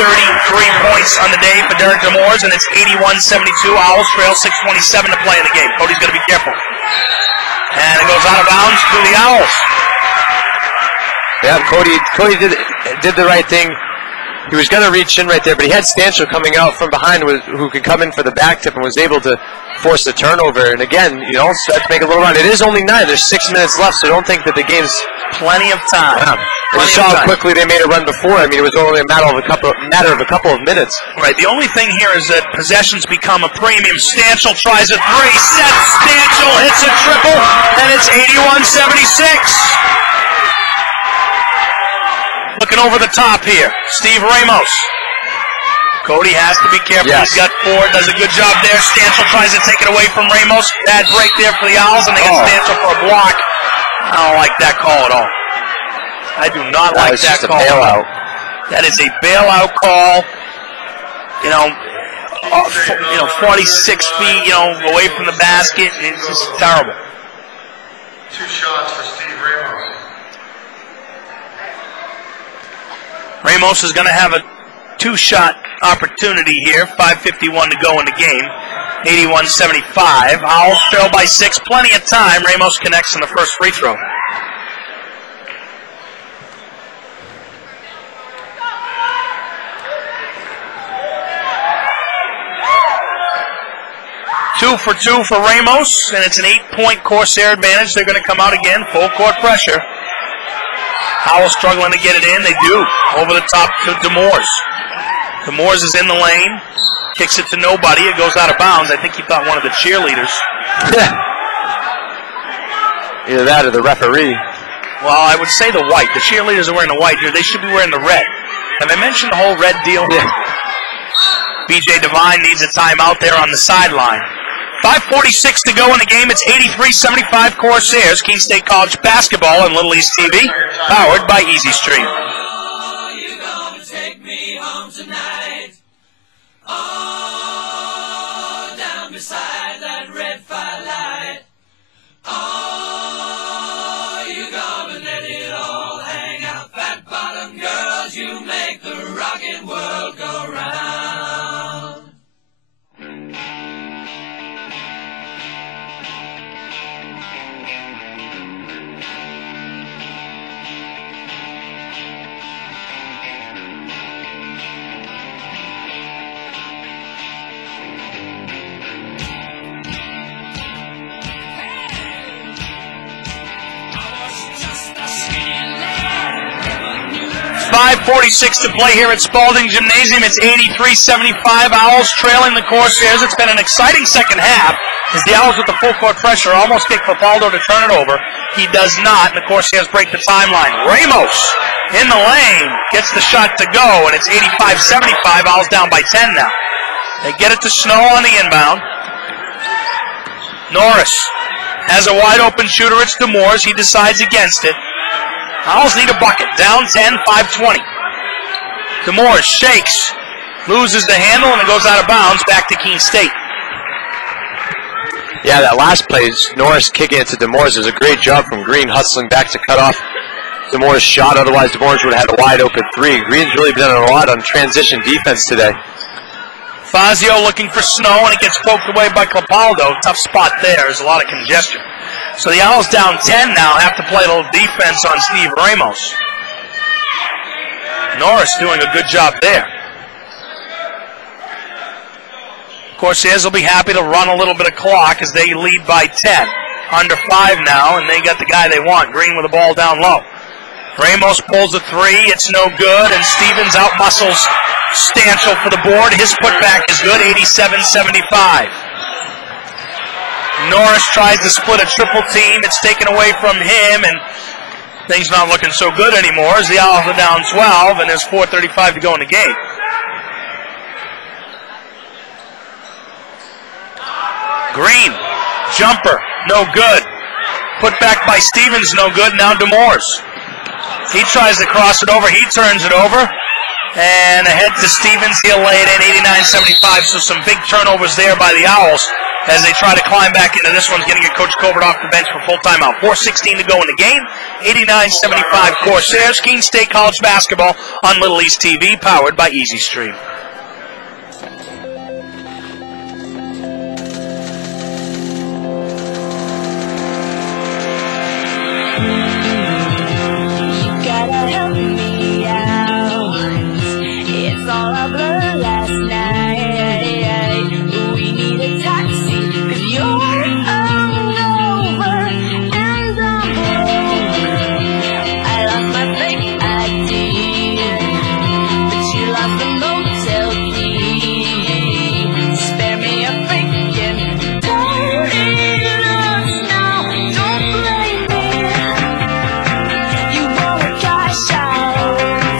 33 points on the day for Derek Demores, and it's 81-72. Owls trail 6:27 to play in the game. Cody's going to be careful. And it goes out of bounds to the Owls. Yeah, Cody did the right thing. He was going to reach in right there, but he had Stansel coming out from behind who could come in for the back tip and was able to force the turnover. And again, you know, start to make a little run. It is only 9. There's 6 minutes left, so don't think that the game's plenty of time. Yeah. You saw how quickly they made a run before. I mean, it was only a matter of a couple of minutes. Right. The only thing here is that possessions become a premium. Stansel tries a 3. Seth Stansel hits a triple, and it's 81-76. Looking over the top here, Steve Ramos. Cody has to be careful. Yes. He's got 4, does a good job there. Stansel tries to take it away from Ramos. Bad break there for the Owls, and they get Stansel for a block. I don't like that call at all. I do not like that call. That was just a bailout. That is a bailout call. You know, 46 feet, away from the basket. It's just terrible. 2 shots for Steve Ramos. Ramos is going to have a 2-shot opportunity here. 5:51 to go in the game. 81-75. Owls trail by 6. Plenty of time. Ramos connects on the first free throw. Two for 2 for Ramos, and it's an 8-point Corsair advantage. They're going to come out again, full court pressure. Howell struggling to get it in. They do. Over the top to Demores. Demores is in the lane. Kicks it to nobody. It goes out of bounds. I think he thought one of the cheerleaders. Either that or the referee. Well, I would say the white. The cheerleaders are wearing the white here. They should be wearing the red. Have I mentioned the whole red deal? Yeah. BJ Devine needs a timeout there on the sideline. 5:46 to go in the game. It's 83-75 Corsairs. Keene State College basketball on Little East TV, powered by Easy Stream. Oh, you're gonna take me home tonight. Oh, down beside that red firelight. Oh, you're gonna let it all hang out. Fat bottom girls, you make the rockin' world go round. 5:46 to play here at Spalding Gymnasium. It's 83-75. Owls trailing the Corsairs. It's been an exciting second half as the Owls with the full court pressure almost get Capaldo to turn it over. He does not, and the Corsairs break the timeline. Ramos in the lane gets the shot to go, and it's 85-75. Owls down by 10 now. They get it to Snow on the inbound. Norris has a wide open shooter. It's DeMoores. He decides against it. Owls need a bucket. Down 10, 5:20. DeMoores shakes, loses the handle, and it goes out of bounds back to Keene State. Yeah, that last play, Norris kicking it to DeMoores. It was a great job from Green, hustling back to cut off DeMoores' shot. Otherwise, DeMoores would have had a wide open three. Green's really done a lot on transition defense today. Fazio looking for Snow, and it gets poked away by Capaldo. Tough spot there. There's a lot of congestion. So the Owls down 10 now, have to play a little defense on Steve Ramos. Norris doing a good job there. Corsairs will be happy to run a little bit of clock as they lead by 10. Under 5 now, and they got the guy they want. Green with the ball down low. Ramos pulls a three. It's no good, and Stevens outmuscles Stanchel for the board. His putback is good, 87-75. Norris tries to split a triple team. It's taken away from him, and things not looking so good anymore as the Owls are down 12, and there's 4:35 to go in the game. Green, jumper, no good. Put back by Stevens, no good. Now DeMoores. He tries to cross it over. He turns it over. And ahead to Stevens. He'll lay it in, 89-75. So some big turnovers there by the Owls as they try to climb back into this one, going to get Coach Colbert off the bench for full timeout. 4:16 to go in the game. 89-75 Corsairs. Keene State College basketball on Little East TV, powered by Easy Stream. Gotta help me out. It's all I learned last night. We need a taxi, 'cause you're hungover and I'm broke. I lost my fake ID, but you lost the motel key. Spare me a freaking dirty look now. Don't blame me. You wanna cash out and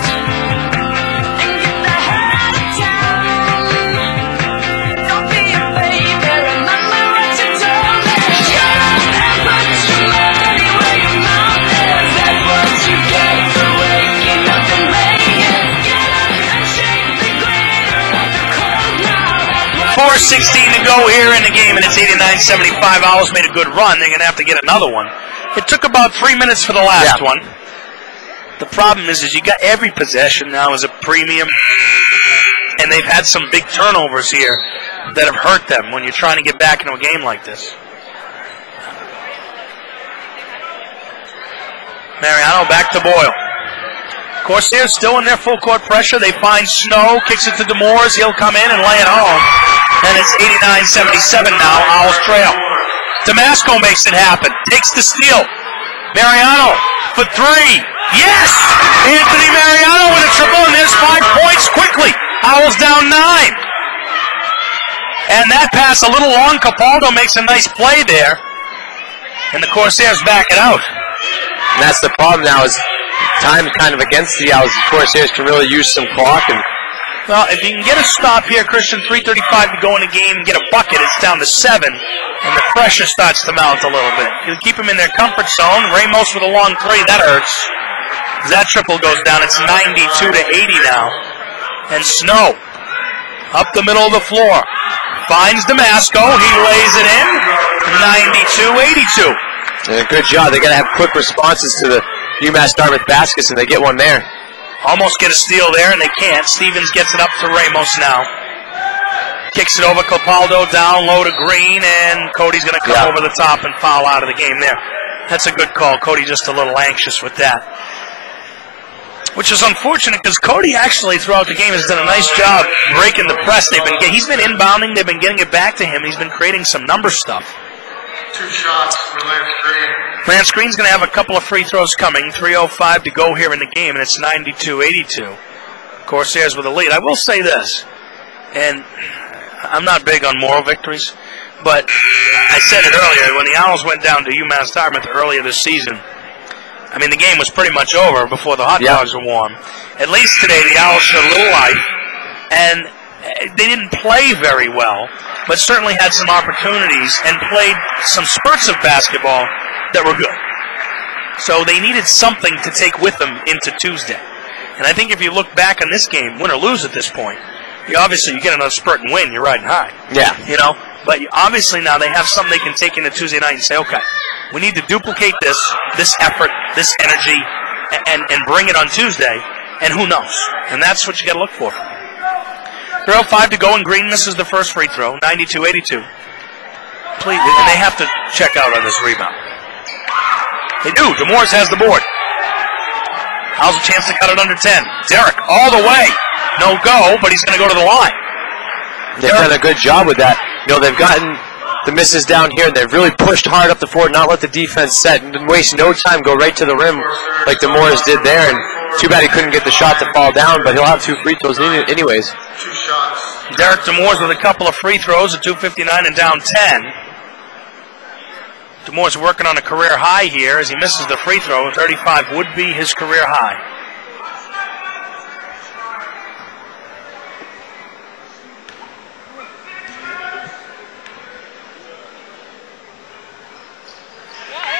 get the hell out of town. Don't be a baby, remember what you told me. Shut up and put your money where your mouth is. That's what you get for waking up and laying. Get up and shake the glitter off the cold now. That's what 4:16 to go here in the game, and it's 89-75. Owls made a good run. They're going to have to get another one. It took about 3 minutes for the last one. The problem is you got every possession now is a premium, and they've had some big turnovers here that have hurt them when you're trying to get back into a game like this. Mariano back to Boyle. Corsairs still in their full court pressure. They find Snow, kicks it to DeMoores. He'll come in and lay it home. And it's 89-77 now. Owls trail. Damasco makes it happen. Takes the steal. Mariano for three. Yes! Anthony Mariano with a triple, and there's 5 points quickly. Owls down 9. And that pass a little long. Capaldo makes a nice play there. And the Corsairs back it out. And that's the problem now is time kind of against the Owls. The Corsairs can really use some clock, and Well, if you can get a stop here, Christian, 3:35 to go in the game, and get a bucket, it's down to 7, and the pressure starts to mount a little bit. You keep them in their comfort zone. Ramos with a long 3, that hurts. That triple goes down. It's 92 to 80 now. And Snow, up the middle of the floor, finds Damasco. He lays it in, 92-82. And a good job. They got to have quick responses to the UMass Dartmouth baskets, and they get one there. Almost get a steal there, and they can't. Stevens gets it up to Ramos now. Kicks it over Capaldo, down low to Green, and Cody's going to come over the top and foul out of the game there. That's a good call. Cody just a little anxious with that. Which is unfortunate because Cody actually throughout the game has done a nice job breaking the press. He's been inbounding. They've been getting it back to him. He's been creating some number stuff. 2 shots for Lance Green. Lance Green's going to have a couple of free throws coming. 3:05 to go here in the game, and it's 92-82. Corsairs with a lead. I will say this, and I'm not big on moral victories, but I said it earlier, when the Owls went down to UMass Dartmouth earlier this season, I mean, the game was pretty much over before the hot dogs were warm. At least today, the Owls showed a little life, and they didn't play very well, but certainly had some opportunities and played some spurts of basketball that were good. So they needed something to take with them into Tuesday. And I think if you look back on this game, win or lose at this point, you get another spurt and win, you're riding high. Yeah. You know, but obviously now they have something they can take into Tuesday night and say, okay, we need to duplicate this effort, this energy, and bring it on Tuesday, and who knows? And that's what you got to look for. 3:05 to go, and Green misses the first free throw, 92-82. Please, and they have to check out on this rebound. They do. Demores has the board. Owls a chance to cut it under 10. Derek all the way. No go, but he's going to go to the line. They've done a good job with that. You know, they've gotten the misses down here, and they've really pushed hard up the floor, not let the defense set, and didn't waste no time, go right to the rim like Demores did there. And too bad he couldn't get the shot to fall down, but he'll have 2 free throws anyways. 2 shots. Derek Demores with a couple of free throws at 2:59 and down 10. Demores working on a career high here as he misses the free throw. 35 would be his career high.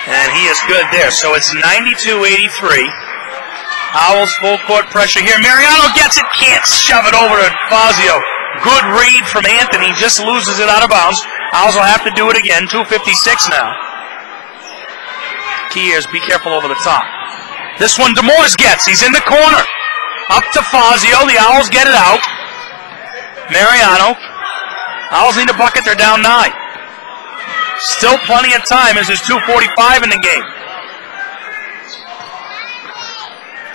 And he is good there. So it's 92-83. Owls full court pressure here. Mariano gets it, can't shove it over to Fazio. Good read from Anthony, just loses it out of bounds. Owls will have to do it again. 2:56 now. Key is be careful over the top. This one Demores gets. He's in the corner. Up to Fazio. The Owls get it out. Mariano. Owls need a bucket. They're down 9. Still plenty of time as there's 2:45 in the game.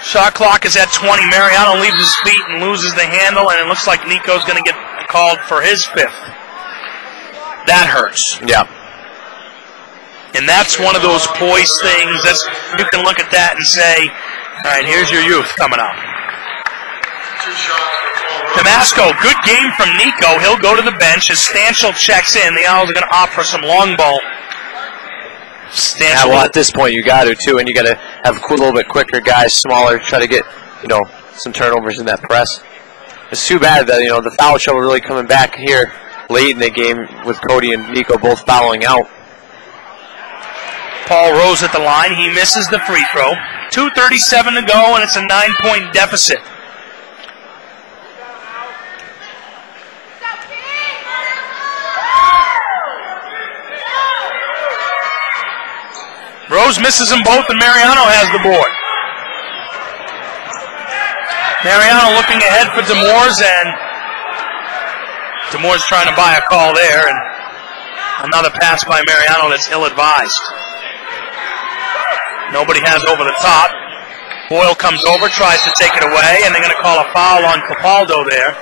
Shot clock is at 20. Mariano leaves his feet and loses the handle, and it looks like Nico's going to get called for his 5th. That hurts. Yeah. And that's one of those poise things. You can look at that and say, all right, here's your youth coming out. 2 shots. Damasco, good game from Nico. He'll go to the bench as Stanchel checks in. The Owls are going to opt for some long ball. Yeah, well, at this point you got to too, and you got to have a little bit quicker guys, smaller, try to get some turnovers in that press. It's too bad that the foul trouble really coming back here late in the game with Cody and Nico both fouling out. Paul Rose at the line. He misses the free throw. 2:37 to go, and it's a 9-point deficit. Rose misses them both, and Mariano has the board. Mariano looking ahead for Demores, and Demores trying to buy a call there, and another pass by Mariano that's ill-advised. Nobody has over the top. Boyle comes over, tries to take it away, and they're going to call a foul on Capaldo there.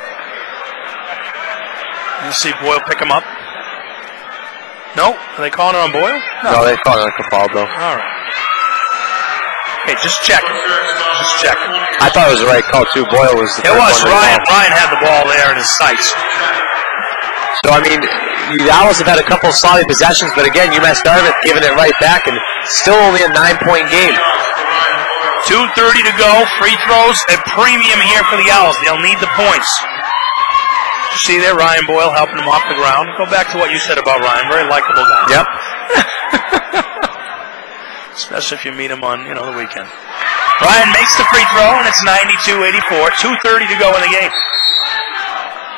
You see Boyle pick him up. No? Are they calling it on Boyle? No, they're calling it on Capaldo. All right. Okay, just check it. Just check it. I thought it was the right call, too. Boyle was the It was. Ryan had the ball there in his sights. So, I mean, the Owls have had a couple of sloppy possessions, but again, UMass Dartmouth giving it right back, and still only a 9-point game. 2:30 to go. Free throws at premium here for the Owls. They'll need the points. See there, Ryan Boyle helping him off the ground. Go back to what you said about Ryan. Very likable guy. Yep. Especially if you meet him on, the weekend. Ryan makes the free throw, and it's 92-84. 2:30 to go in the game.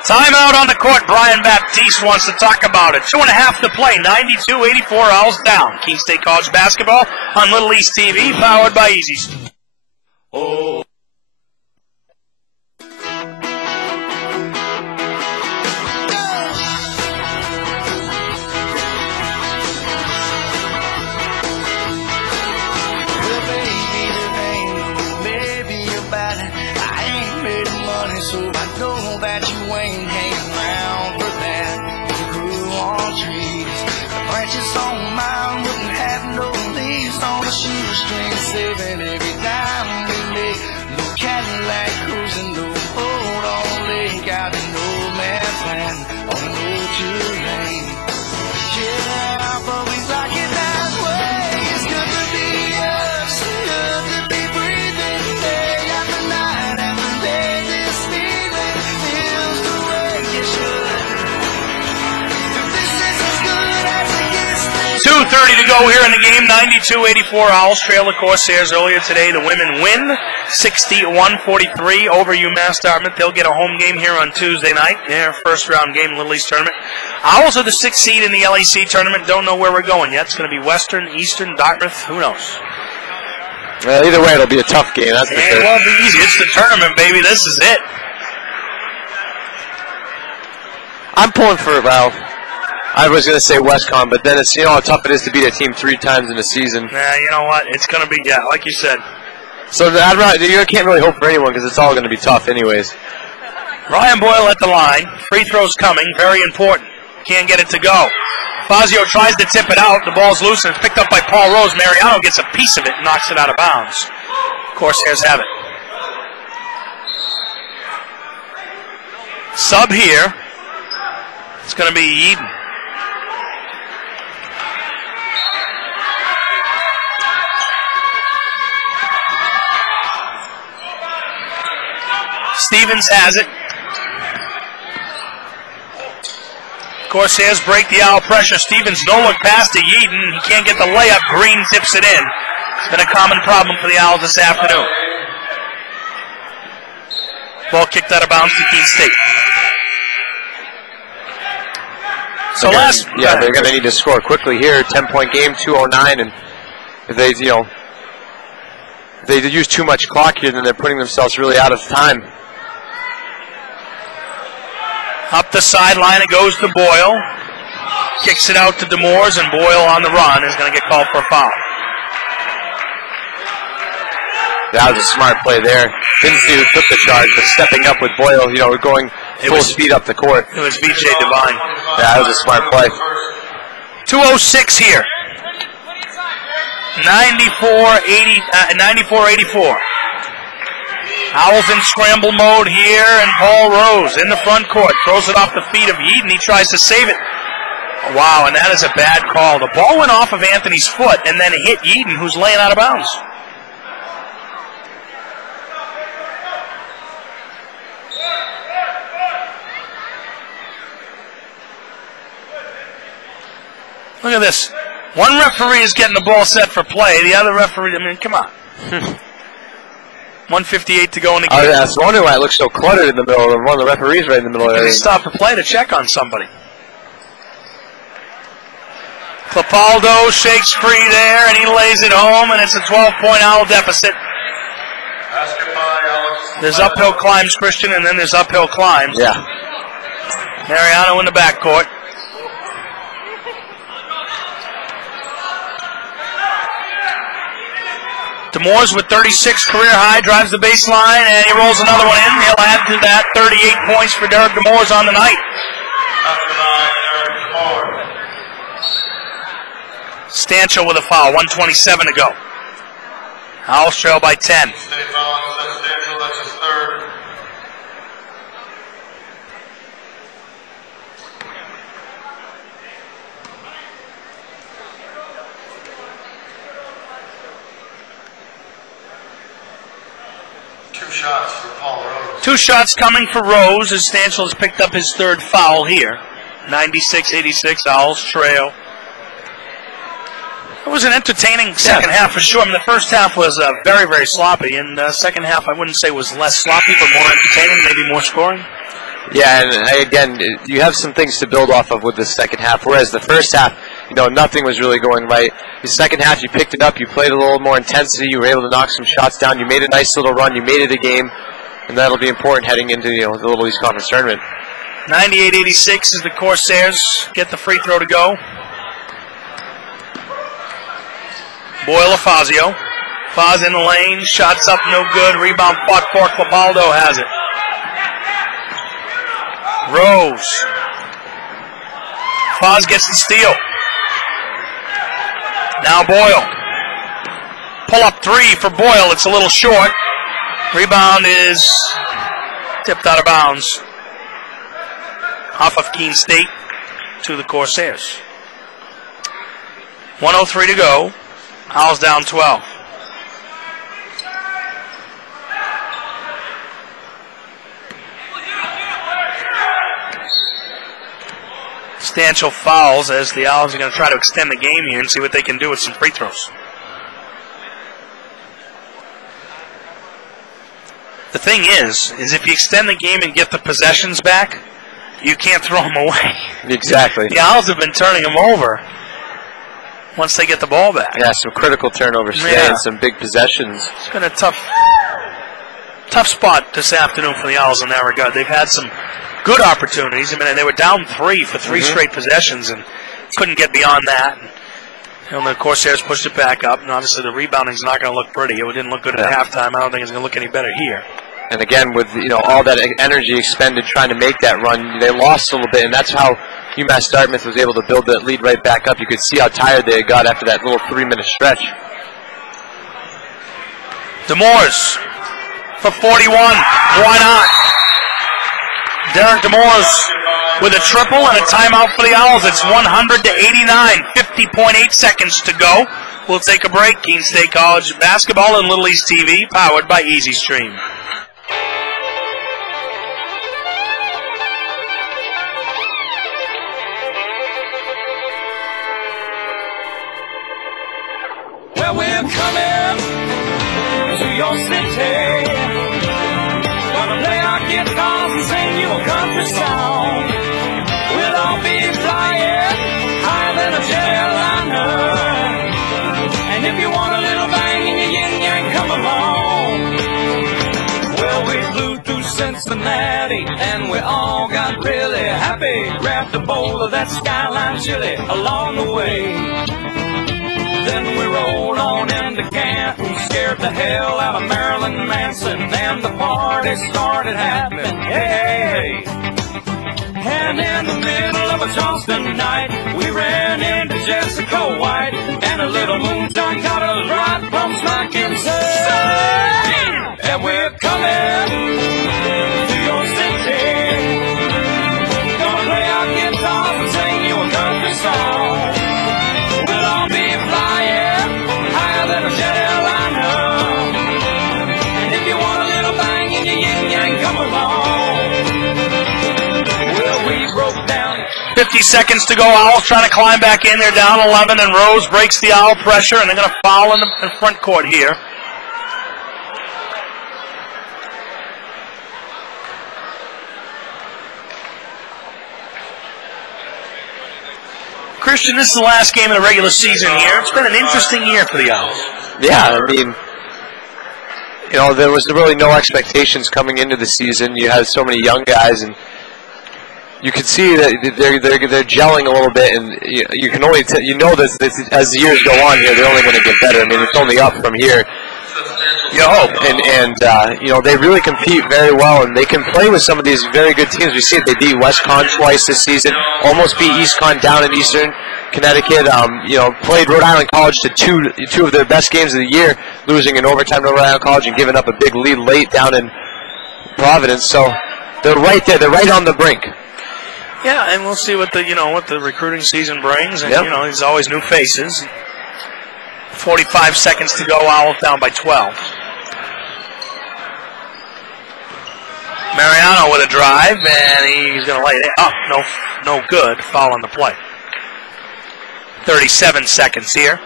Timeout on the court. Brian Baptiste wants to talk about it. 2.5 to play. 92-84. Owls down. Keene State College basketball on Little East TV, powered by Easy. Oh. To go here in the game. 92-84. Owls trail the Corsairs earlier today. The women win 61-43 over Umass Dartmouth. They'll get a home game here on Tuesday night. Their first round game in the Little East tournament. Owls are the 6th seed in the LEC tournament. Don't know where we're going yet. It's going to be Western, Eastern, Dartmouth. Who knows? Well, either way, it'll be a tough game. That's for sure. It won't be easy. It's the tournament, baby. This is it. I'm pulling for I was going to say Westcon, but then it's how tough it is to beat a team 3 times in a season. Nah, you know what? It's going to be, like you said. So you can't really hope for anyone because it's all going to be tough anyways. Ryan Boyle at the line. Free throws coming. Very important. Can't get it to go. Fazio tries to tip it out. The ball's loose and it's picked up by Paul Rose. Mariano gets a piece of it and knocks it out of bounds. Corsairs have it. Sub here. It's going to be Eden. Stevens has it. Corsairs break the Owl pressure. Stevens no-look pass to Yeadon. He can't get the layup. Green tips it in. It's been a common problem for the Owls this afternoon. Ball kicked out of bounds to Keene State. So they're going to need to score quickly here. 10-point game, 2:09, and if they, if they use too much clock here, then they're putting themselves really out of time. Up the sideline, it goes to Boyle. Kicks it out to Demores, and Boyle on the run is going to get called for a foul. That was a smart play there. Didn't see who took the charge, but stepping up with Boyle, going full speed up the court. It was VJ Devine. Yeah, that was a smart play. 2:06 here. 94-84. Owls in scramble mode here, and Paul Rose in the front court. Throws it off the feet of Yeadon. He tries to save it. Wow, and that is a bad call. The ball went off of Anthony's foot and then it hit Yeadon, who's laying out of bounds. Look at this. One referee is getting the ball set for play. The other referee, come on. 1:58 to go in the game. I was wondering why it looks so cluttered in the middle. One of the referees right in the middle of it. They stopped the play to check on somebody. Capaldo shakes free there, and he lays it home, and it's a 12-point Owl deficit. There's uphill climbs, Christian, and then there's uphill climbs. Yeah. Mariano in the backcourt. Demores with 36 career high, drives the baseline, and he rolls another one in. He'll add to that 38 points for Derek Demores on the night. Stancho with a foul, 1:27 to go. Owls trail by 10. Two shots for Paul Rose. 2 shots coming for Rose as Stanchel has picked up his 3rd foul here. 96-86, Owls trail. It was an entertaining second half for sure. I mean, the first half was very, very sloppy, and the second half I wouldn't say was less sloppy, but more entertaining, maybe more scoring. Yeah, and again, you have some things to build off of with the second half, whereas the first half, nothing was really going right. The second half, you picked it up, you played a little more intensity, you were able to knock some shots down, you made a nice little run, you made it a game, and that'll be important heading into the Little East Conference tournament. 98-86 as the Corsairs get the free throw to go. Boyle Fazio. Faz in the lane, shots up, no good. Rebound fought for. Clabaldo has it. Rose. Faz gets the steal. Now Boyle. Pull up 3 for Boyle. It's a little short. Rebound is tipped out of bounds. Off of Keene State to the Corsairs. 1:03 to go. Owls down 12. Stanchel fouls as the Owls are going to try to extend the game here and see what they can do with some free throws. The thing is if you extend the game and get the possessions back, you can't throw them away. Exactly. The Owls have been turning them over once they get the ball back. Yeah, some critical turnovers today and some big possessions. It's been a tough spot this afternoon for the Owls in that regard. They've had some good opportunities. I mean, they were down 3 for 3 straight possessions and couldn't get beyond that. And the Corsairs pushed it back up, and obviously the rebounding's not going to look pretty. It didn't look good at halftime. I don't think it's going to look any better here. And again, with all that energy expended trying to make that run, they lost a little bit, and that's how Umass Dartmouth was able to build that lead right back up. You could see how tired they got after that little 3-minute stretch. DeMoores for 41. Why not? Derek DeMoores with a triple and a timeout for the Owls. It's 100-89. 50.8 seconds to go. We'll take a break. Keene State College basketball and Little East TV, powered by Easy Stream. Well, we're coming to your city. Gonna play our guitars and sing you a country song. We'll all be flying higher than a jetliner. And if you want a little bang in your yin-yang, come along. Well, we flew through Cincinnati and we all got really happy. Grabbed a bowl of that Skyline chili along the way. Then we rolled on into Canton, scared the hell out of Marilyn Manson, and the party started happening. Hey, hey, hey. And in the middle of a Charleston night, we ran into Jessica White, and a little moonshine got us right from smacking sun. And we're coming to your city. Gonna play our guitars and sing you a country song. We'll all be flying higher than a jetliner. And if you want a little bang in your yin-yang, come along. Well, we broke down. 50 seconds to go. Owls trying to climb back in. They're down 11, and Rose breaks the Owl pressure, and they're going to foul in the front court here. Christian, this is the last game of the regular season here. It's been an interesting year for the Owls. Yeah, I mean, there was really no expectations coming into the season. You had so many young guys, and you could see that they're gelling a little bit, and you can only that as the years go on here, they're only going to get better. I mean, it's only up from here. You hope, and they really compete very well, and they can play with some of these very good teams. We see it; they beat West Con twice this season, almost beat East Con down in Eastern Connecticut. Played Rhode Island College to two of their best games of the year, losing in overtime to Rhode Island College and giving up a big lead late down in Providence. So they're right there; they're right on the brink. Yeah, and we'll see what the recruiting season brings, and there's always new faces. 45 seconds to go. Owls down by 12. Mariano with a drive, and he's going to lay it in. Oh, no good. Foul on the play. 37 seconds here.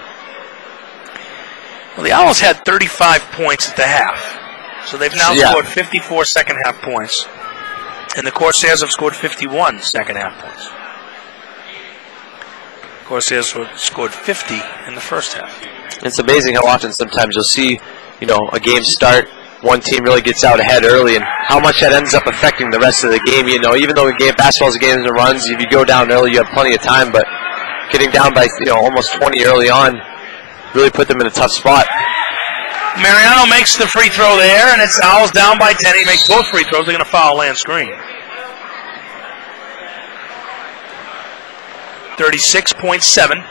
Well, the Owls had 35 points at the half. So they've now scored 54 second-half points. And the Corsairs have scored 51 second-half points. Corsairs scored 50 in the first half. It's amazing how often sometimes you'll see, a game start, one team really gets out ahead early, and how much that ends up affecting the rest of the game. Even though basketball's a game that runs, if you go down early, you have plenty of time, but getting down by almost 20 early on really put them in a tough spot. Mariano makes the free throw there, and it's Owls down by 10. He makes both free throws. They're going to foul Lance Green. 36.7.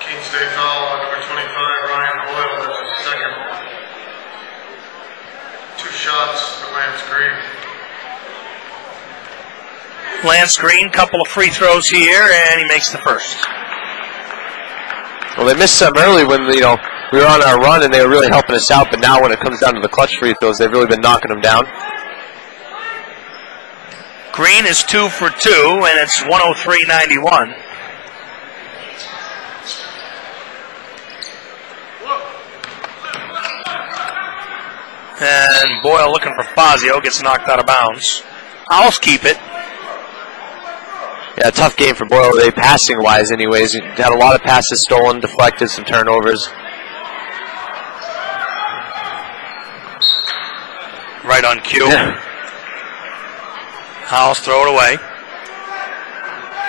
Keene State foul on number 25, Ryan Boyle. That's his second. 2 shots for Lance Green. Lance Green, couple of free throws here, and he makes the first. Well, they missed some early when, we were on our run and they were really helping us out, but now when it comes down to the clutch free throws, they've really been knocking them down. Green is 2 for 2, and it's 103-91. And Boyle looking for Fazio, gets knocked out of bounds. Owls keep it. Yeah, tough game for Boyle today, passing-wise anyways. He had a lot of passes stolen, deflected, some turnovers. Right on cue. Yeah. Owls throw it away.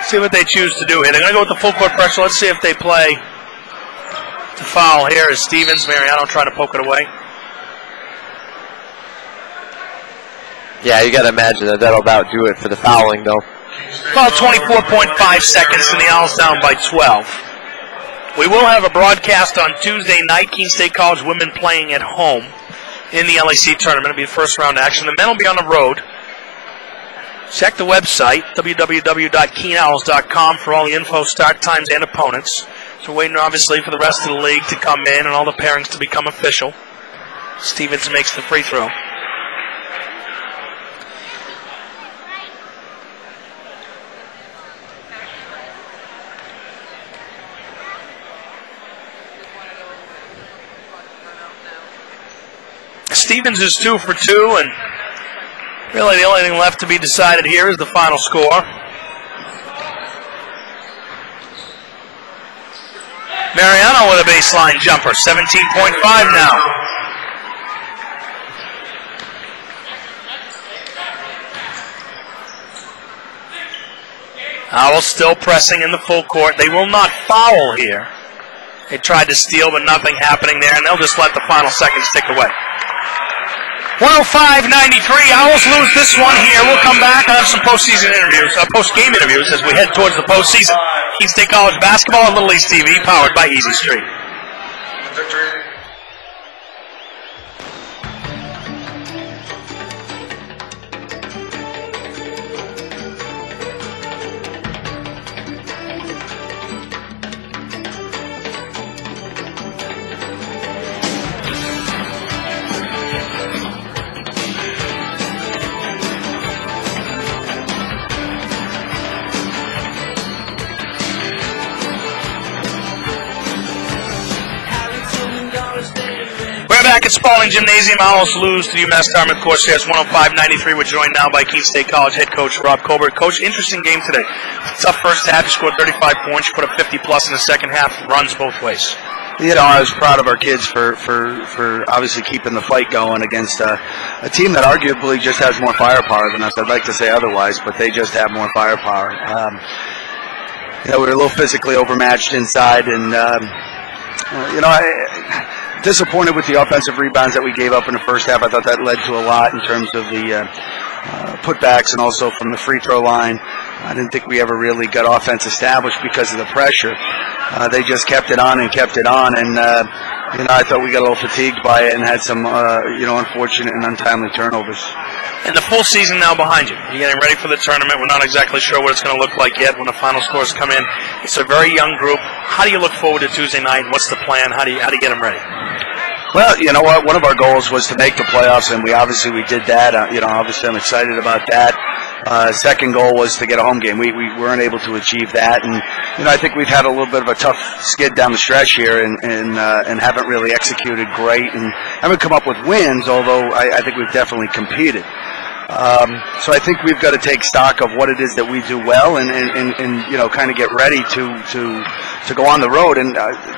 See what they choose to do here. They're going to go with the full court pressure. Let's see if they play to foul here as Stevens. Mariano trying to poke it away. Yeah, you got to imagine that'll about do it for the fouling, though. About 24.5 seconds, and the Owls down by 12. We will have a broadcast on Tuesday night. Keene State College women playing at home in the LAC tournament. It'll be the first round action. The men will be on the road. Check the website, www.keenowls.com, for all the info, start times, and opponents. So we're waiting, obviously, for the rest of the league to come in and all the pairings to become official. Stevens makes the free throw. Stevens is 2 for 2, and really the only thing left to be decided here is the final score. Mariano with a baseline jumper, 17.5 now. Owls still pressing in the full court. They will not foul here. They tried to steal, but nothing happening there, and they'll just let the final seconds tick away. 105-93. Owls lose this one here. We'll come back and have some post-game interviews as we head towards the postseason. Keene State College basketball on Little East TV, powered by Easy Street. Victory. Back at Spalding Gymnasium, Owls lose to Umass Dartmouth. Corsairs 105-93. We're joined now by Keene State College head coach Rob Colbert. Coach, interesting game today. Tough first half. You scored 35 points. You put up 50-plus in the second half. Runs both ways. I was proud of our kids for obviously keeping the fight going against a team that arguably just has more firepower than us. I'd like to say otherwise, but they just have more firepower. We were a little physically overmatched inside, and disappointed with the offensive rebounds that we gave up in the first half. I thought that led to a lot in terms of the putbacks and also from the free throw line. I didn't think we ever really got offense established because of the pressure. They just kept it on, and I thought we got a little fatigued by it and had some unfortunate and untimely turnovers. And the full season now behind you. You're getting ready for the tournament. We're not exactly sure what it's going to look like yet when the final scores come in. It's a very young group. How do you look forward to Tuesday night? What's the plan? How do you get them ready? Well, you know what? One of our goals was to make the playoffs, and we did that. Obviously I'm excited about that. Second goal was to get a home game. We weren't able to achieve that, and I think we've had a little bit of a tough skid down the stretch here, and haven't really executed great, and haven't come up with wins. Although I think we've definitely competed. So I think we've got to take stock of what it is that we do well, and kind of get ready to go on the road. And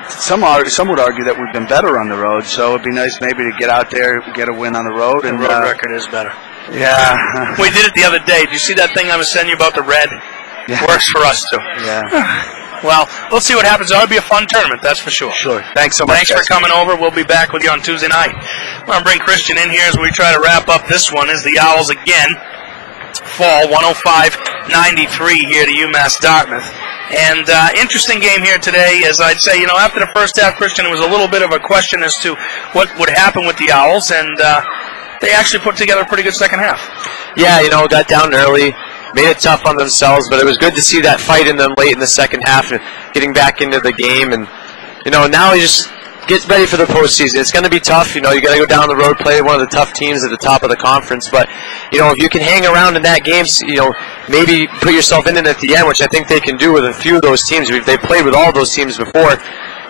some would argue that we've been better on the road. So it'd be nice maybe to get out there, get a win on the road. And the road record is better. Yeah. We did it the other day. Did you see that thing I was sending you about the red? Yeah. Works for us too. Yeah. Well, we'll see what happens. It'll be a fun tournament, that's for sure. Sure. Thanks so much. Thanks for coming over. We'll be back with you on Tuesday night. I'm going to bring Christian in here as we try to wrap up this one as the Owls again fall 105-93 here to Umass Dartmouth. And interesting game here today, as I'd say, after the first half, Christian, it was a little bit of a question as to what would happen with the Owls, and they actually put together a pretty good second half. Yeah, got down early, made it tough on themselves, but it was good to see that fight in them late in the second half and getting back into the game. And, now he just gets ready for the postseason. It's going to be tough. You got to go down the road, play one of the tough teams at the top of the conference. But, if you can hang around in that game, maybe put yourself in it at the end, which I think they can do with a few of those teams. They've played with all those teams before.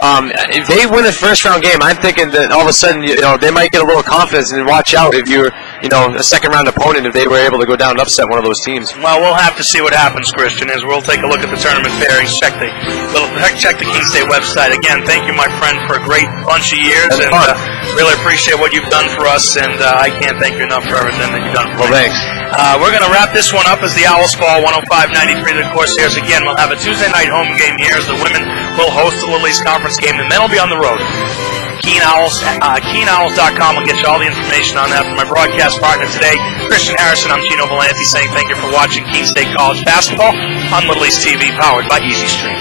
If they win a first-round game, I'm thinking that all of a sudden, they might get a little confidence, and watch out if you're, a second-round opponent if they were able to go down and upset one of those teams. Well, we'll have to see what happens, Christian, as we'll take a look at the tournament pairings, check the Keene State website. Again, thank you, my friend, for a great bunch of years, and really appreciate what you've done for us, and I can't thank you enough for everything that you've done for me. Well, thanks. We're going to wrap this one up as the Owls fall 105-93. Of course, here's again, we'll have a Tuesday night home game here as the women will host the Little East Conference game. The men will be on the road. KeenOwls.com will get you all the information on that. For my broadcast partner today, Christian Harrison, I'm Gino Volanti saying thank you for watching Keene State College basketball on Little East TV, powered by Easy Stream.